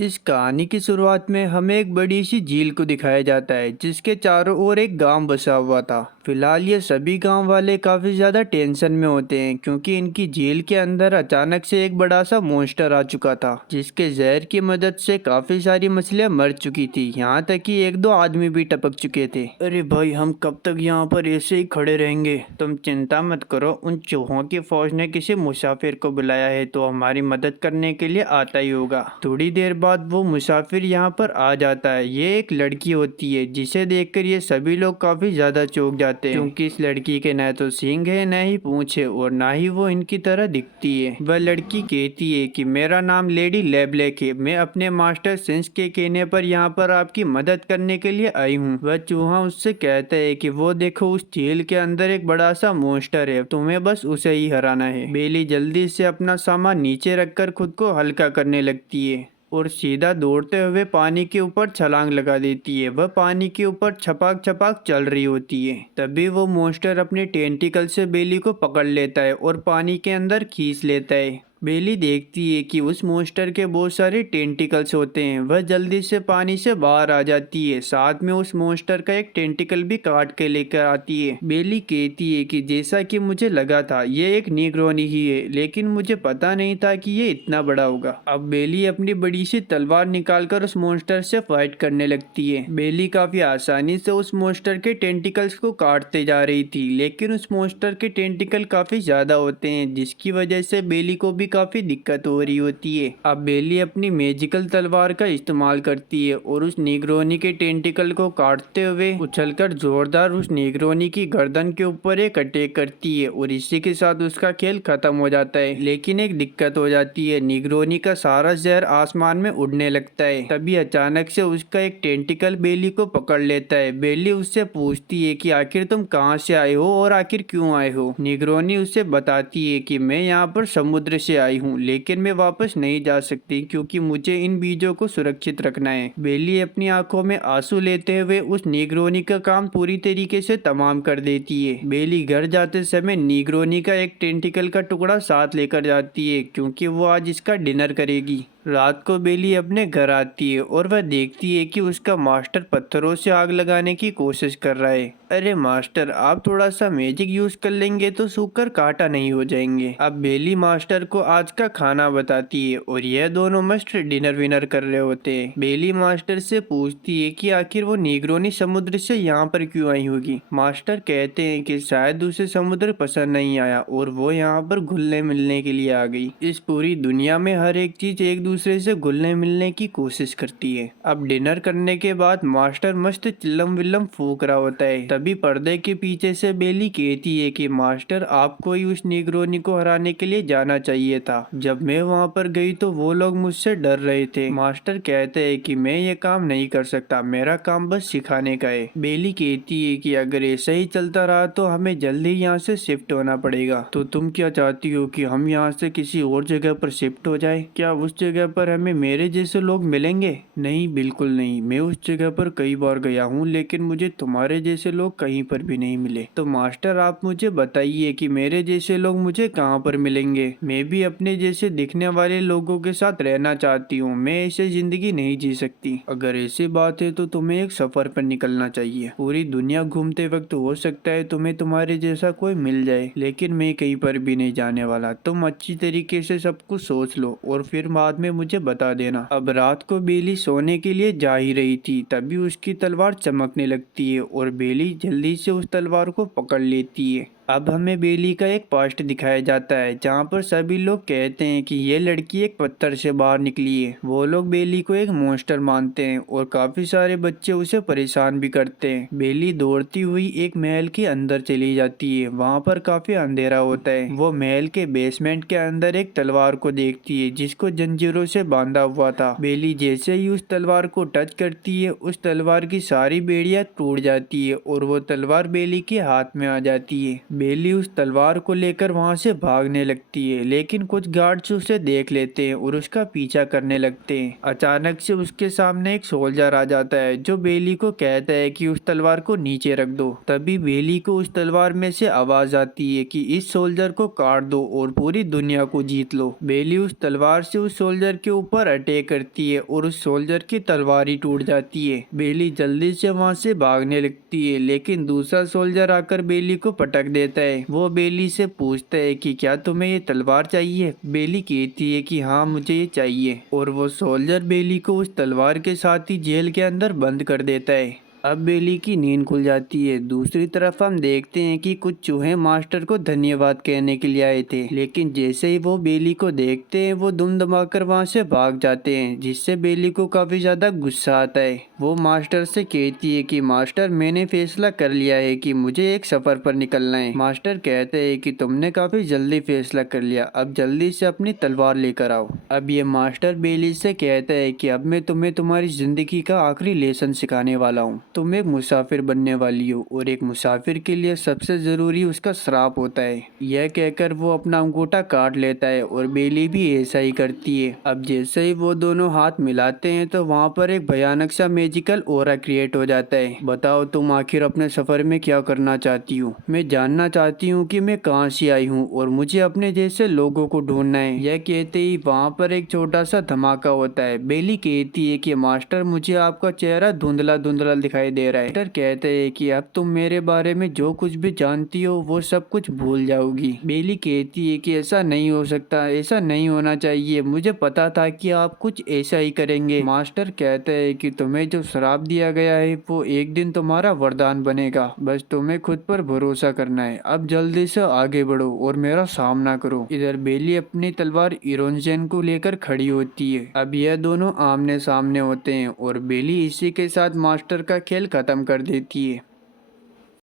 इस कहानी की शुरुआत में हमें एक बड़ी सी झील को दिखाया जाता है जिसके चारों ओर एक गांव बसा हुआ था। फिलहाल ये सभी गांव वाले काफी ज्यादा टेंशन में होते हैं क्योंकि इनकी झील के अंदर अचानक से एक बड़ा सा मॉन्स्टर आ चुका था जिसके जहर की मदद से काफी सारी मछलियां मर चुकी थी। यहाँ तक कि एक दो आदमी भी टपक चुके थे। अरे भाई, हम कब तक यहाँ पर ऐसे ही खड़े रहेंगे? तुम चिंता मत करो, उन चूहों की फौज ने किसी मुसाफिर को बुलाया है तो हमारी मदद करने के लिए आता ही होगा। थोड़ी देर बाद वो मुसाफिर यहाँ पर आ जाता है। ये एक लड़की होती है जिसे देखकर ये सभी लोग काफी ज्यादा चौंक जाते हैं क्योंकि इस लड़की के न तो सींग है, न ही पूंछ है और ना ही वो इनकी तरह दिखती है। वह लड़की कहती है कि मेरा नाम लेडी लेब्लैक है, मैं अपने मास्टर सिंस के कहने पर यहाँ पर आपकी मदद करने के लिए आई हूँ। वह चूहा उससे कहता है कि वो देखो, उस झील के अंदर एक बड़ा सा मॉन्स्टर है, तुम्हें बस उसे ही हराना है। बेली जल्दी से अपना सामान नीचे रखकर खुद को हल्का करने लगती है और सीधा दौड़ते हुए पानी के ऊपर छलांग लगा देती है। वह पानी के ऊपर छपाक छपाक चल रही होती है। तभी वो मॉन्स्टर अपने टेंटिकल से बेली को पकड़ लेता है और पानी के अंदर खींच लेता है। बेली देखती है कि उस मॉन्स्टर के बहुत सारे टेंटिकल्स होते हैं। वह जल्दी से पानी से बाहर आ जाती है, साथ में उस मॉन्स्टर का एक टेंटिकल भी काट के लेकर आती है। बेली कहती है कि जैसा कि मुझे लगा था ये एक निग्रोनी ही है, लेकिन मुझे पता नहीं था कि ये इतना बड़ा होगा। अब बेली अपनी बड़ी सी तलवार निकालकर उस मॉन्स्टर से फाइट करने लगती है। बेली काफी आसानी से उस मॉन्स्टर के टेंटिकल्स को काटते जा रही थी, लेकिन उस मॉन्स्टर के टेंटिकल काफी ज्यादा होते हैं जिसकी वजह से बेली को भी काफी दिक्कत हो रही होती है। अब बेली अपनी मैजिकल तलवार का इस्तेमाल करती है और उस निग्रोनी के टेंटिकल को काटते हुए उछलकर जोरदार उस निग्रोनी की गर्दन के ऊपर एक अटैक करती है और इसी के साथ उसका खेल खत्म हो जाता है। लेकिन एक दिक्कत हो जाती है, निग्रोनी का सारा जहर आसमान में उड़ने लगता है। तभी अचानक से उसका एक टेंटिकल बेली को पकड़ लेता है। बेली उससे पूछती है कि आखिर तुम कहाँ से आए हो और आखिर क्यों आए हो। निग्रोनी उसे बताती है कि मैं यहाँ पर समुद्र से आई हूँ, लेकिन मैं वापस नहीं जा सकती क्योंकि मुझे इन बीजों को सुरक्षित रखना है। बेली अपनी आंखों में आंसू लेते हुए उस निग्रोनी का काम पूरी तरीके से तमाम कर देती है। बेली घर जाते समय निग्रोनी का एक टेंटिकल का टुकड़ा साथ लेकर जाती है क्योंकि वो आज इसका डिनर करेगी। रात को बेली अपने घर आती है और वह देखती है कि उसका मास्टर पत्थरों से आग लगाने की कोशिश कर रहा है। अरे मास्टर, आप थोड़ा सा मैजिक यूज कर लेंगे तो सूखकर कांटा नहीं हो जाएंगे। अब बेली मास्टर को आज का खाना बताती है और यह दोनों मस्त डिनर विनर कर रहे होते हैं। बेली मास्टर से पूछती है कि आखिर वो निग्रोनी समुद्र से यहाँ पर क्यों आई होगी। मास्टर कहते हैं कि शायद उसे समुद्र पसंद नहीं आया और वो यहाँ पर घुलने मिलने के लिए आ गई। इस पूरी दुनिया में हर एक चीज एक दूसरे से घुलने मिलने की कोशिश करती है। अब डिनर करने के बाद मास्टर मस्त चिल्लम विल्लम फूक रहा होता है। तभी पर्दे के पीछे से बेली कहती है कि मास्टर, आपको ही उस निग्रोनी को हराने के लिए जाना चाहिए था। जब मैं वहाँ पर गई तो वो लोग मुझसे डर रहे थे। मास्टर कहते हैं कि मैं ये काम नहीं कर सकता, मेरा काम बस सिखाने का है। बेली कहती है कि अगर ऐसा ही चलता रहा तो हमें जल्दी यहाँ से शिफ्ट होना पड़ेगा। तो तुम क्या चाहती हो कि हम यहाँ से किसी और जगह पर शिफ्ट हो जाए? क्या उस जगह पर हमें मेरे जैसे लोग मिलेंगे? नहीं, बिल्कुल नहीं। मैं उस जगह पर कई बार गया हूँ, लेकिन मुझे तुम्हारे जैसे लोग कहीं पर भी नहीं मिले। तो मास्टर, आप मुझे बताइए कि मेरे जैसे लोग मुझे कहाँ पर मिलेंगे? मैं भी अपने जैसे दिखने वाले लोगों के साथ रहना चाहती हूँ, मैं ऐसे जिंदगी नहीं जी सकती। अगर ऐसी बात है तो तुम्हें एक सफर पर निकलना चाहिए। पूरी दुनिया घूमते वक्त हो सकता है तुम्हें तुम्हारे जैसा कोई मिल जाए, लेकिन मैं कहीं पर भी नहीं जाने वाला। तुम अच्छी तरीके से सब कुछ सोच लो और फिर बाद में मुझे बता देना। अब रात को बेली सोने के लिए जा ही रही थी, तभी उसकी तलवार चमकने लगती है और बेली जल्दी से उस तलवार को पकड़ लेती है। अब हमें बेली का एक पास्ट दिखाया जाता है जहाँ पर सभी लोग कहते हैं कि ये लड़की एक पत्थर से बाहर निकली है। वो लोग बेली को एक मॉन्स्टर मानते हैं और काफी सारे बच्चे उसे परेशान भी करते हैं। बेली दौड़ती हुई एक महल के अंदर चली जाती है। वहाँ पर काफी अंधेरा होता है। वो महल के बेसमेंट के अंदर एक तलवार को देखती है जिसको जंजीरों से बांधा हुआ था। बेली जैसे ही उस तलवार को टच करती है, उस तलवार की सारी बेड़ियां टूट जाती है और वो तलवार बेली के हाथ में आ जाती है। बेली उस तलवार को लेकर वहां से भागने लगती है, लेकिन कुछ गार्ड्स उसे देख लेते हैं और उसका पीछा करने लगते हैं। अचानक से उसके सामने एक सोल्जर आ जाता है जो बेली को कहता है कि उस तलवार को नीचे रख दो। तभी बेली को उस तलवार में से आवाज आती है कि इस सोल्जर को काट दो और पूरी दुनिया को जीत लो। बेली उस तलवार से उस सोल्जर के ऊपर अटैक करती है और उस सोल्जर की तलवार ही टूट जाती है। बेली जल्दी से वहां से भागने लगती है, लेकिन दूसरा सोल्जर आकर बेली को पटक देता है। वो बेली से पूछता है कि क्या तुम्हें ये तलवार चाहिए। बेली कहती है कि हाँ मुझे ये चाहिए, और वो सोल्जर बेली को उस तलवार के साथ ही जेल के अंदर बंद कर देता है। अब बेली की नींद खुल जाती है। दूसरी तरफ हम देखते हैं कि कुछ चूहे मास्टर को धन्यवाद कहने के लिए आए थे, लेकिन जैसे ही वो बेली को देखते हैं वो दुम दमाकर वहां से भाग जाते हैं, जिससे बेली को काफी ज्यादा गुस्सा आता है। वो मास्टर से कहती है कि मास्टर मैंने फैसला कर लिया है कि मुझे एक सफर पर निकलना है। मास्टर कहते हैं कि तुमने काफी जल्दी फैसला कर लिया, अब जल्दी से अपनी तलवार लेकर आओ। अब ये मास्टर बेली से कहता है कि अब मैं तुम्हें तुम्हारी जिंदगी का आखिरी लेसन सिखाने वाला हूँ। तुम एक मुसाफिर बनने वाली हो और एक मुसाफिर के लिए सबसे जरूरी उसका श्राप होता है। यह कहकर वो अपना अंगूठा काट लेता है और बेली भी ऐसा ही करती है। अब जैसे ही वो दोनों हाथ मिलाते हैं तो वहाँ पर एक भयानक सा मैजिकल ऑरा क्रिएट हो जाता है। बताओ तुम आखिर अपने सफर में क्या करना चाहती हो। मैं जानना चाहती हूँ कि मैं कहाँ से आई हूँ और मुझे अपने जैसे लोगों को ढूंढना है। यह कहते ही वहाँ पर एक छोटा सा धमाका होता है। बेली कहती है कि मास्टर मुझे आपका चेहरा धुंधला धुंधला दिखाई दे रहा है। मास्टर कहते हैं कि अब तुम मेरे बारे में जो कुछ भी जानती हो वो सब कुछ भूल जाओगी। बेली कहती है कि ऐसा नहीं हो सकता, ऐसा नहीं होना चाहिए, मुझे पता था कि आप कुछ ऐसा ही करेंगे। मास्टर कहते हैं कि तुम्हें जो श्राप दिया गया है वो एक दिन तुम्हारा वरदान बनेगा, बस तुम्हें खुद पर भरोसा करना है। अब जल्दी से आगे बढ़ो और मेरा सामना करो। इधर बेली अपनी तलवार इरोंजेन को लेकर खड़ी होती है। अब यह दोनों आमने सामने होते हैं और बेली इसी के साथ मास्टर का खेल खत्म कर देती है।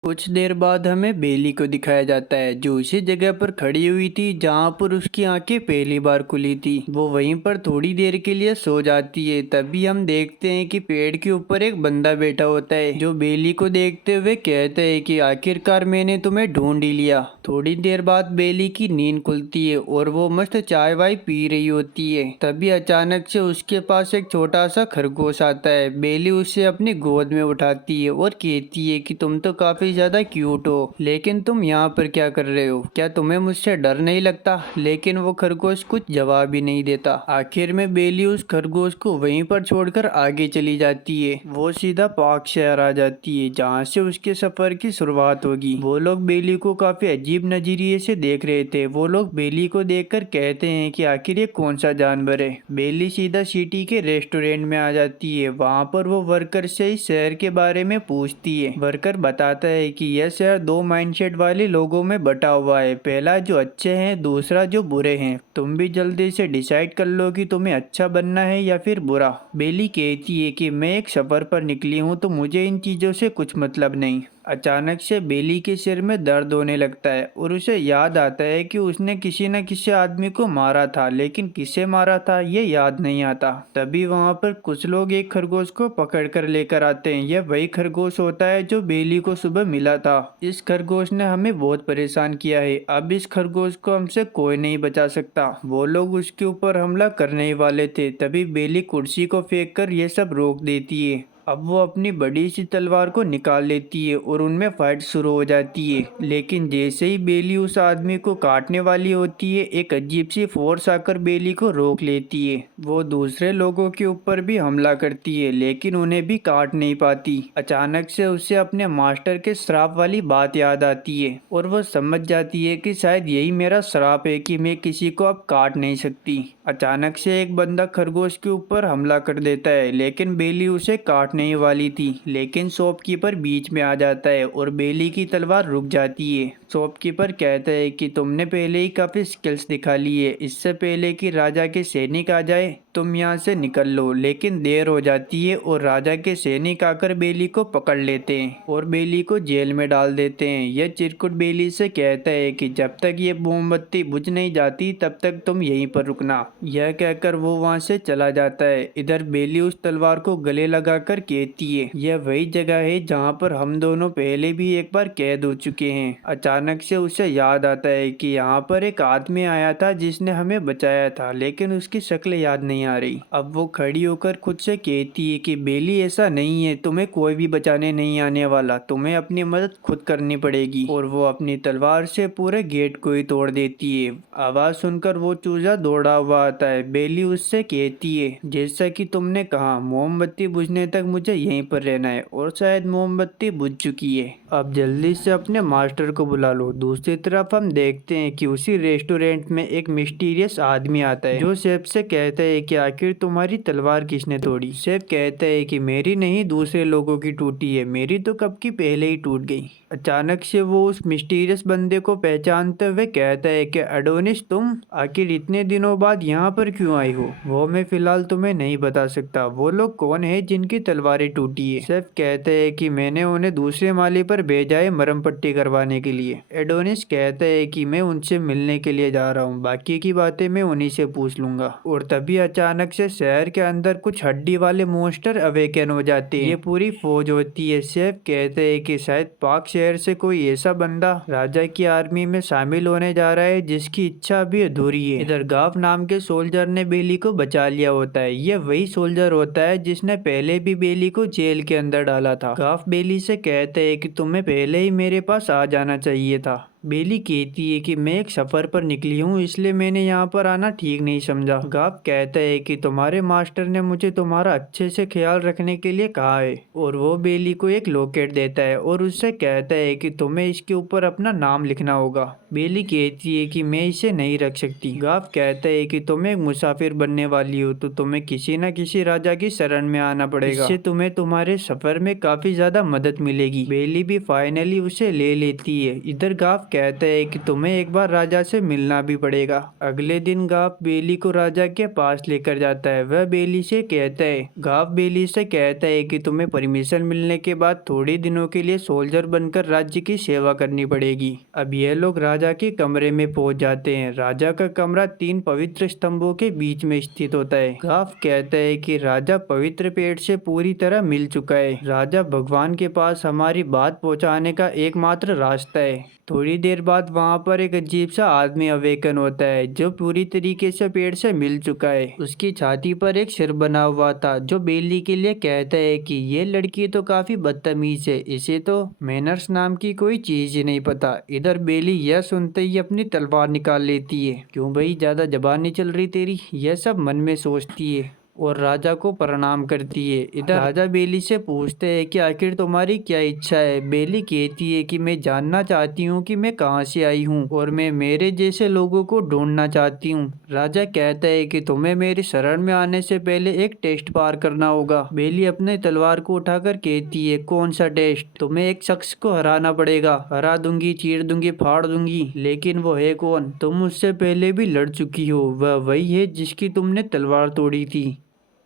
कुछ देर बाद हमें बेली को दिखाया जाता है जो उसी जगह पर खड़ी हुई थी जहाँ पर उसकी आंखें पहली बार खुली थी। वो वहीं पर थोड़ी देर के लिए सो जाती है। तभी हम देखते हैं कि पेड़ के ऊपर एक बंदा बैठा होता है जो बेली को देखते हुए कहता है कि आखिरकार मैंने तुम्हें ढूंढ ही लिया। थोड़ी देर बाद बेली की नींद खुलती है और वो मस्त चाय वाय पी रही होती है। तभी अचानक से उसके पास एक छोटा सा खरगोश आता है। बेली उसे अपनी गोद में उठाती है और कहती है कि तुम तो काफी ज्यादा क्यूट हो, लेकिन तुम यहाँ पर क्या कर रहे हो, क्या तुम्हें मुझसे डर नहीं लगता। लेकिन वो खरगोश कुछ जवाब ही नहीं देता। आखिर में बेली उस खरगोश को वहीं पर छोड़कर आगे चली जाती है। वो सीधा पाक शहर आ जाती है जहाँ से उसके सफर की शुरुआत होगी। वो लोग बेली को काफी अजीब नजरिए से देख रहे थे। वो लोग बेली को देखकर कहते हैं कि आखिर ये कौन सा जानवर है। बेली सीधा सिटी के रेस्टोरेंट में आ जाती है। वहाँ पर वो वर्कर से इस शहर के बारे में पूछती है। वर्कर बताता है कि यह शहर दो माइंडसेट वाले लोगों में बटा हुआ है, पहला जो अच्छे हैं, दूसरा जो बुरे हैं। तुम भी जल्दी से डिसाइड कर लो कि तुम्हें अच्छा बनना है या फिर बुरा। बेली कहती है कि मैं एक सफर पर निकली हूँ तो मुझे इन चीजों से कुछ मतलब नहीं। अचानक से बेली के सिर में दर्द होने लगता है और उसे याद आता है कि उसने किसी न किसी आदमी को मारा था, लेकिन किसे मारा था ये याद नहीं आता। तभी वहाँ पर कुछ लोग एक खरगोश को पकड़ कर लेकर आते हैं। यह वही खरगोश होता है जो बेली को सुबह मिला था। इस खरगोश ने हमें बहुत परेशान किया है। अब इस खरगोश को हमसे कोई नहीं बचा सकता। वो लोग उसके ऊपर हमला करने ही वाले थे। तभी बेली कुर्सी को फेंक कर ये सब रोक देती है। अब वो अपनी बड़ी सी तलवार को निकाल लेती है और उनमें फाइट शुरू हो जाती है। लेकिन जैसे ही बेली उस आदमी को काटने वाली होती है, एक अजीब सी फोर्स आकर बेली को रोक लेती है। वो दूसरे लोगों के ऊपर भी हमला करती है, लेकिन उन्हें भी काट नहीं पाती। अचानक से उसे अपने मास्टर के श्राप वाली बात याद आती है और वो समझ जाती है कि शायद यही मेरा श्राप है कि मैं किसी को अब काट नहीं सकती। अचानक से एक बंदा खरगोश के ऊपर हमला कर देता है, लेकिन बेली उसे काट नहीं वाली थी। लेकिन शॉपकीपर बीच में आ जाता है और बेली की तलवार रुक जाती है। शॉपकीपर कहता है कि तुमने पहले ही काफी स्किल्स दिखा ली है, इससे पहले कि राजा के सैनिक आ जाए तुम यहाँ से निकल लो। लेकिन देर हो जाती है और राजा के सैनिक आकर बेली को पकड़ लेते हैं और बेली को जेल में डाल देते हैं। यह चिरकुट बेली से कहता है कि जब तक ये मोमबत्ती बुझ नहीं जाती तब तक तुम यहीं पर रुकना। यह कहकर वो वहाँ से चला जाता है। इधर बेली उस तलवार को गले लगाकर कहती है, यह वही जगह है जहाँ पर हम दोनों पहले भी एक बार कैद हो चुके हैं। अचानक से उसे याद आता है कि यहाँ पर एक आदमी आया था जिसने हमें बचाया था, लेकिन उसकी शक्ल याद नहीं आ रही। अब वो खड़ी होकर खुद से कहती है कि बेली ऐसा नहीं है, तुम्हें कोई भी बचाने नहीं आने वाला, तुम्हें अपनी मदद खुद करनी पड़ेगी। और वो अपनी तलवार से पूरे गेट को ही तोड़ देती है। आवाज सुनकर वो चूजा दौड़ा हुआ आता है। बेली उससे कहती है, जैसा कि तुमने कहा मोमबत्ती बुझने तक मुझे यहीं पर रहना है और शायद मोमबत्ती बुझ चुकी है। अब जल्दी से अपने मास्टर को बुला लो। दूसरी तरफ हम देखते हैं कि उसी रेस्टोरेंट में एक मिस्टीरियस आदमी आता है जो शेफ से कहता है कि आखिर तुम्हारी तलवार किसने तोड़ी। शेफ कहता है कि मेरी नहीं, दूसरे लोगों की टूटी है, मेरी तो कब की पहले ही टूट गई। अचानक से वो उस मिस्टीरियस बंदे को पहचानते हुए कहता है कि एडोनिस, तुम आखिर इतने दिनों बाद यहाँ पर क्यों आई हो? वो मैं फिलहाल तुम्हें नहीं बता सकता। वो लोग कौन है जिनकी तलवारें टूटी है? शेफ कहते हैं कि मैंने उन्हें दूसरे माले पर भेजा है मरहम पट्टी करवाने के लिए। एडोनिस कहता है कि मैं उनसे मिलने के लिए जा रहा हूँ, बाकी की बातें मैं उन्हीं से पूछ लूंगा। और तभी अचानक से शहर के अंदर कुछ हड्डी वाले मॉन्स्टर अवेकन हो जाते हैं। ये पूरी फौज होती है। शेफ कहते हैं कि शायद पाक शहर से कोई ऐसा बंदा राजा की आर्मी में शामिल होने जा रहा है जिसकी इच्छा अभी अधूरी है। इधर गाफ नाम के सोल्जर ने बेली को बचा लिया होता है। यह वही सोल्जर होता है जिसने पहले भी बेली को जेल के अंदर डाला था। गाफ बेली से कहते हैं कि तुम्हें पहले ही मेरे पास आ जाना चाहिए था। बेली कहती है कि मैं एक सफर पर निकली हूँ, इसलिए मैंने यहाँ पर आना ठीक नहीं समझा। गाफ कहता है कि तुम्हारे मास्टर ने मुझे तुम्हारा अच्छे से ख्याल रखने के लिए कहा है। और वो बेली को एक लॉकेट देता है और उससे कहता है कि तुम्हें इसके ऊपर अपना नाम लिखना होगा। बेली कहती है कि मैं इसे नहीं रख सकती। गाफ कहता है कि तुम एक मुसाफिर बनने वाली हो तो तुम्हें किसी न किसी राजा की शरण में आना पड़ेगा, इससे तुम्हें तुम्हारे सफर में काफी ज्यादा मदद मिलेगी। बेली भी फाइनली उसे ले लेती है। इधर गाफ कहता है कि तुम्हें एक बार राजा से मिलना भी पड़ेगा। अगले दिन गाफ बेली को राजा के पास लेकर जाता है। वह बेली से कहता है, गाफ बेली से कहता है कि तुम्हें परमिशन मिलने के बाद थोड़े दिनों के लिए सोल्जर बनकर राज्य की सेवा करनी पड़ेगी। अब यह लोग राजा के कमरे में पहुंच जाते हैं। राजा का कमरा 3 पवित्र स्तंभों के बीच में स्थित होता है। गाफ कहता है कि राजा पवित्र पेड़ से पूरी तरह मिल चुका है। राजा भगवान के पास हमारी बात पहुंचाने का एकमात्र रास्ता है। थोड़ी देर बाद वहाँ पर एक अजीब सा आदमी अवेकन होता है जो पूरी तरीके से पेड़ से मिल चुका है। उसकी छाती पर एक सिर बना हुआ था जो बेली के लिए कहता है कि ये लड़की तो काफी बदतमीज है, इसे तो मैनर्स नाम की कोई चीज ही नहीं पता। इधर बेली यह सुनते ही अपनी तलवार निकाल लेती है। क्यों भाई, ज्यादा जबान नहीं चल रही तेरी? यह सब मन में सोचती है और राजा को प्रणाम करती है। इधर राजा बेली से पूछते हैं कि आखिर तुम्हारी क्या इच्छा है। बेली कहती है कि मैं जानना चाहती हूँ कि मैं कहाँ से आई हूँ और मैं मेरे जैसे लोगों को ढूंढना चाहती हूँ। राजा कहता है कि तुम्हें मेरी शरण में आने से पहले एक टेस्ट पार करना होगा। बेली अपने तलवार को उठाकर कहती है, कौन सा टेस्ट? तुम्हें एक शख्स को हराना पड़ेगा। हरा दूंगी, चीर दूंगी, फाड़ दूंगी, लेकिन वो है कौन? तुम उससे पहले भी लड़ चुकी हो। वह वही है जिसकी तुमने तलवार तोड़ी थी।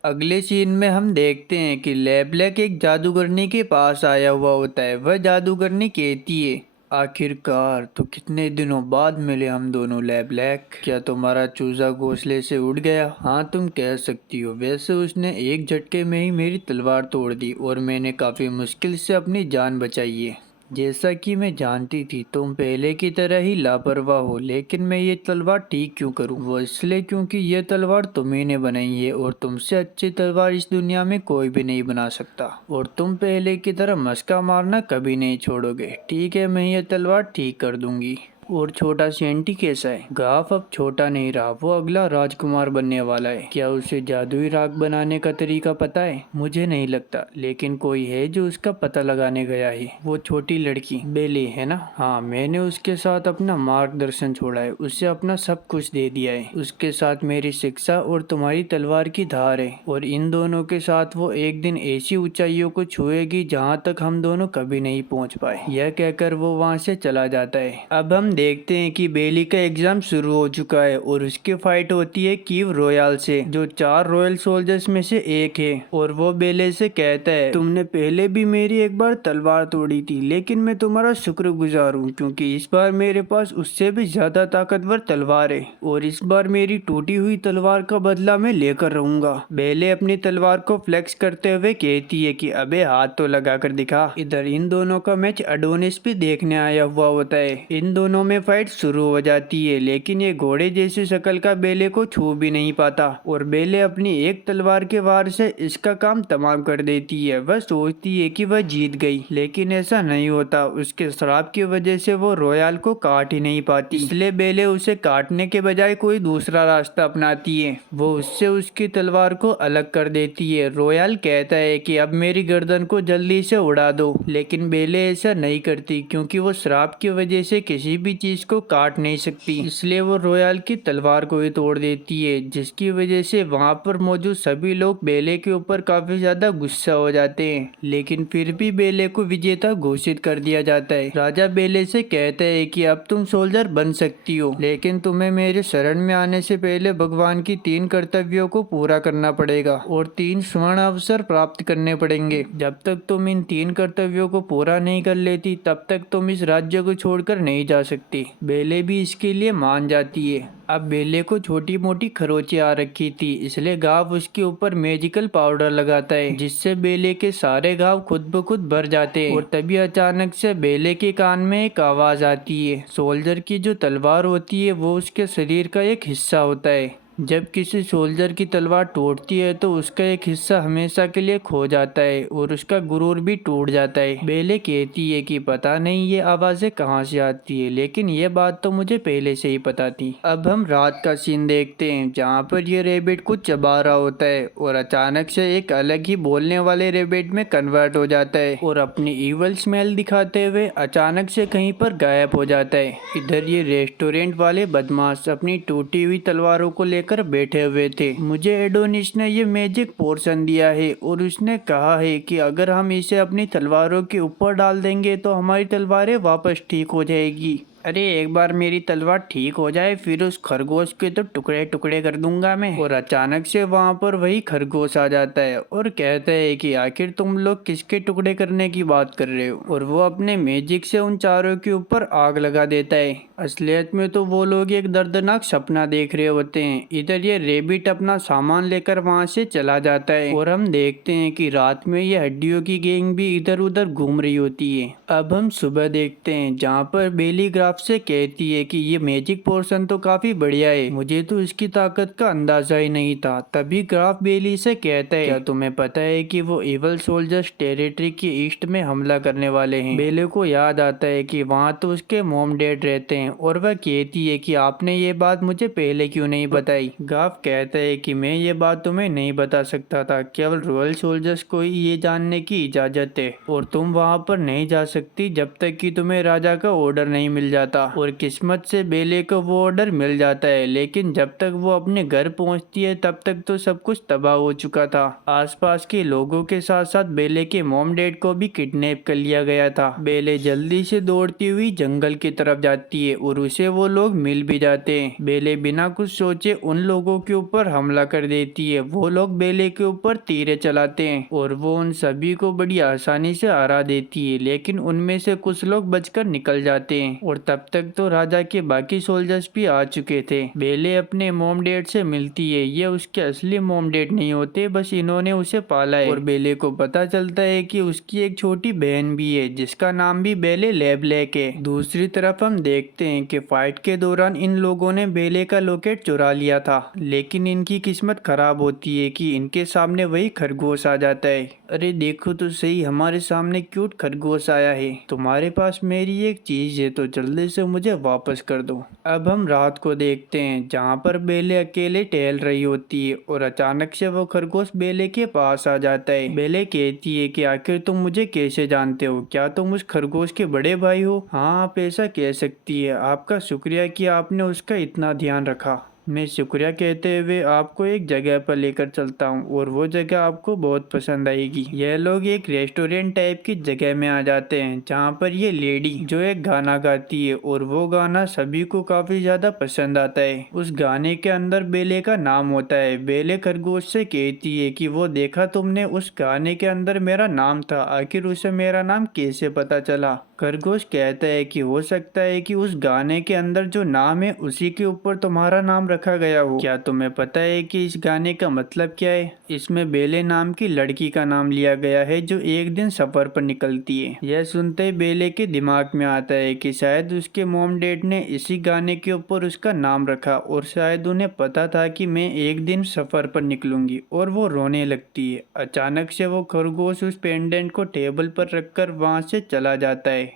अगले सीन में हम देखते हैं कि लेब्लैक एक जादूगरनी के पास आया हुआ होता है। वह जादूगरनी कहती है, आखिरकार तो कितने दिनों बाद मिले हम दोनों लेब्लैक। क्या तुम्हारा चूजा घोंसले से उड़ गया? हाँ, तुम कह सकती हो। वैसे उसने एक झटके में ही मेरी तलवार तोड़ दी और मैंने काफ़ी मुश्किल से अपनी जान बचाई है। जैसा कि मैं जानती थी तुम पहले की तरह ही लापरवाह हो, लेकिन मैं ये तलवार ठीक क्यों करूं? वो इसलिए क्योंकि ये तलवार तुम्ही ने बनाई है और तुमसे अच्छी तलवार इस दुनिया में कोई भी नहीं बना सकता। और तुम पहले की तरह मस्का मारना कभी नहीं छोड़ोगे। ठीक है, मैं ये तलवार ठीक कर दूंगी। और छोटा सेंटी कैसा है? गाफ अब छोटा नहीं रहा, वो अगला राजकुमार बनने वाला है। क्या उसे जादुई राख बनाने का तरीका पता है? मुझे नहीं लगता, लेकिन कोई है जो उसका पता लगाने गया है। वो छोटी लड़की बेली है ना? हाँ, मैंने उसके साथ अपना मार्गदर्शन छोड़ा है, उसे अपना सब कुछ दे दिया है। उसके साथ मेरी शिक्षा और तुम्हारी तलवार की धार है, और इन दोनों के साथ वो एक दिन ऐसी ऊंचाइयों को छुएगी जहाँ तक हम दोनों कभी नहीं पहुँच पाए। यह कहकर वो वहाँ से चला जाता है। अब हम देखते हैं कि बेली का एग्जाम शुरू हो चुका है और उसकी फाइट होती है कीव रॉयल से, जो 4 रॉयल सोल्जर्स में से एक है। और वो बेले से कहता है, तुमने पहले भी मेरी एक बार तलवार तोड़ी थी, लेकिन मैं तुम्हारा शुक्रगुजार हूँ क्योंकि इस बार मेरे पास उससे भी ज्यादा ताकतवर तलवार है और इस बार मेरी टूटी हुई तलवार का बदला मैं लेकर रहूंगा। बेले अपनी तलवार को फ्लेक्स करते हुए कहती है कि अबे हाथ तो लगा कर दिखा। इधर इन दोनों का मैच अडोनिस भी देखने आया हुआ होता है। इन दोनों में फाइट शुरू हो जाती है, लेकिन ये घोड़े जैसी शक्ल का बेले को छू भी नहीं पाता और बेले अपनी एक तलवार के वार से इसका काम तमाम कर देती है। वह सोचती है कि वह जीत गई, लेकिन ऐसा नहीं होता। उसके श्राप की वजह से वो रॉयल को काट ही नहीं पाती, इसलिए बेले उसे काटने के बजाय कोई दूसरा रास्ता अपनाती है। वो उससे उसकी तलवार को अलग कर देती है। रॉयल कहता है कि अब मेरी गर्दन को जल्दी से उड़ा दो, लेकिन बेले ऐसा नहीं करती क्योंकि वो श्राप की वजह से किसी भी चीज को काट नहीं सकती, इसलिए वो रॉयल की तलवार को ही तोड़ देती है, जिसकी वजह से वहाँ पर मौजूद सभी लोग बेले के ऊपर काफी ज्यादा गुस्सा हो जाते हैं। लेकिन फिर भी बेले को विजेता घोषित कर दिया जाता है। राजा बेले से कहता है कि अब तुम सोल्जर बन सकती हो, लेकिन तुम्हें मेरे शरण में आने से पहले भगवान की 3 कर्तव्यों को पूरा करना पड़ेगा और 3 स्वर्ण अवसर प्राप्त करने पड़ेंगे। जब तक तुम इन 3 कर्तव्यों को पूरा नहीं कर लेती, तब तक तुम इस राज्य को छोड़कर नहीं जा सकती। बेले भी इसके लिए मान जाती है। अब बेले को छोटी मोटी खरोंचें आ रखी थी, इसलिए घाव उसके ऊपर मैजिकल पाउडर लगाता है, जिससे बेले के सारे घाव खुद ब खुद भर जाते हैं। और तभी अचानक से बेले के कान में एक आवाज आती है। सोल्जर की जो तलवार होती है वो उसके शरीर का एक हिस्सा होता है। जब किसी सोल्जर की तलवार टूटती है तो उसका एक हिस्सा हमेशा के लिए खो जाता है और उसका गुरूर भी टूट जाता है। बेले कहती है कि पता नहीं ये आवाजें कहाँ से आती है, लेकिन ये बात तो मुझे पहले से ही पता थी। अब हम रात का सीन देखते हैं जहाँ पर ये रेबिट कुछ चबा रहा होता है और अचानक से एक अलग ही बोलने वाले रेबिट में कन्वर्ट हो जाता है और अपनी इवल स्मेल दिखाते हुए अचानक से कहीं पर गायब हो जाता है। इधर ये रेस्टोरेंट वाले बदमाश अपनी टूटी हुई तलवारों को लेकर बैठे हुए थे। मुझे एडोनिस ने ये मैजिक पोर्शन दिया है और उसने कहा है कि अगर हम इसे अपनी तलवारों के ऊपर डाल देंगे तो हमारी तलवारें वापस ठीक हो जाएगी। अरे एक बार मेरी तलवार ठीक हो जाए फिर उस खरगोश के तो टुकड़े टुकड़े कर दूंगा मैं। और अचानक से वहाँ पर वही खरगोश आ जाता है और कहता है कि आखिर तुम लोग किसके टुकड़े करने की बात कर रहे हो, और वो अपने मैजिक से उन चारों के ऊपर आग लगा देता है। असलियत में तो वो लोग एक दर्दनाक सपना देख रहे होते हैं। इधर ये रेबिट अपना सामान लेकर वहाँ से चला जाता है और हम देखते हैं कि रात में ये हड्डियों की गैंग भी इधर उधर घूम रही होती है। अब हम सुबह देखते हैं जहाँ पर बेली ग्राफ से कहती है कि ये मैजिक पोर्शन तो काफी बढ़िया है, मुझे तो इसकी ताकत का अंदाजा ही नहीं था। तभी ग्राफ बेली से कहता है, क्या तुम्हें पता है कि वो इवल सोल्जर्स टेरिटरी के ईस्ट में हमला करने वाले हैं। बेले को याद आता है कि वहाँ तो उसके मॉम डैड रहते हैं और वह कहती है कि आपने ये बात मुझे पहले क्यों नहीं बताई। ग्राफ कहता है कि मैं ये बात तुम्हें नहीं बता सकता था, केवल रॉयल सोल्जर्स को ही ये जानने की इजाजत है और तुम वहाँ पर नहीं जा सकती जब तक कि तुम्हें राजा का ऑर्डर नहीं मिल जाता। और किस्मत से बेले को वो ऑर्डर मिल जाता है, लेकिन जब तक वो अपने घर पहुंचती है तब तक तो सब कुछ तबाह हो चुका था। आसपास के लोगों के साथ साथ बेले के मॉम डैड को भी किडनैप कर लिया गया था। बेले जल्दी से दौड़ती हुई जंगल की तरफ जाती है और उसे वो लोग मिल भी जाते हैं। बेले बिना कुछ सोचे उन लोगों के ऊपर हमला कर देती है। वो लोग बेले के ऊपर तीरे चलाते हैं और वो उन सभी को बड़ी आसानी से हरा देती है, लेकिन उनमें से कुछ लोग बचकर निकल जाते हैं और तब तक तो राजा के बाकी सोल्जर्स भी आ चुके थे। बेले अपने मॉम डैड से मिलती है। ये उसके असली मॉम डैड नहीं होते, बस इन्होंने उसे पाला है। और बेले को पता चलता है कि उसकी एक छोटी बहन भी है जिसका नाम भी बेले लेबलैक है। दूसरी तरफ हम देखते हैं कि फाइट के दौरान इन लोगों ने बेले का लॉकेट चुरा लिया था, लेकिन इनकी किस्मत खराब होती है कि इनके सामने वही खरगोश आ जाता है। अरे देखो तो सही, हमारे सामने क्यूट खरगोश आया है। तुम्हारे पास मेरी एक चीज है तो जल्दी से मुझे वापस कर दो। अब हम रात को देखते हैं जहाँ पर बेले अकेले टहल रही होती है और अचानक से वो खरगोश बेले के पास आ जाता है। बेले कहती है कि आखिर तुम मुझे कैसे जानते हो, क्या तुम उस खरगोश के बड़े भाई हो? हाँ, आप ऐसा कह सकती है। आपका शुक्रिया कि आपने उसका इतना ध्यान रखा। मैं शुक्रिया कहते हुए आपको एक जगह पर लेकर चलता हूँ और वो जगह आपको बहुत पसंद आएगी। यह लोग एक रेस्टोरेंट टाइप की जगह में आ जाते हैं जहाँ पर ये लेडी जो एक गाना गाती है और वो गाना सभी को काफी ज्यादा पसंद आता है। उस गाने के अंदर बेले का नाम होता है। बेले खरगोश से कहती है कि वो देखा तुमने, उस गाने के अंदर मेरा नाम था, आखिर उसे मेरा नाम कैसे पता चला। खरगोश कहता है कि हो सकता है कि उस गाने के अंदर जो नाम है उसी के ऊपर तुम्हारा नाम रखा गया हो। क्या तुम्हें पता है कि इस गाने का मतलब क्या है? इसमें बेले नाम की लड़की का नाम लिया गया है जो एक दिन सफर पर निकलती है। यह सुनते ही बेले के दिमाग में आता है कि शायद उसके मॉम डैड ने इसी गाने के ऊपर उसका नाम रखा और शायद उन्हें पता था कि मैं एक दिन सफर पर निकलूंगी, और वो रोने लगती है। अचानक से वो खरगोश उस पेंडेंट को टेबल पर रखकर वहां से चला जाता है।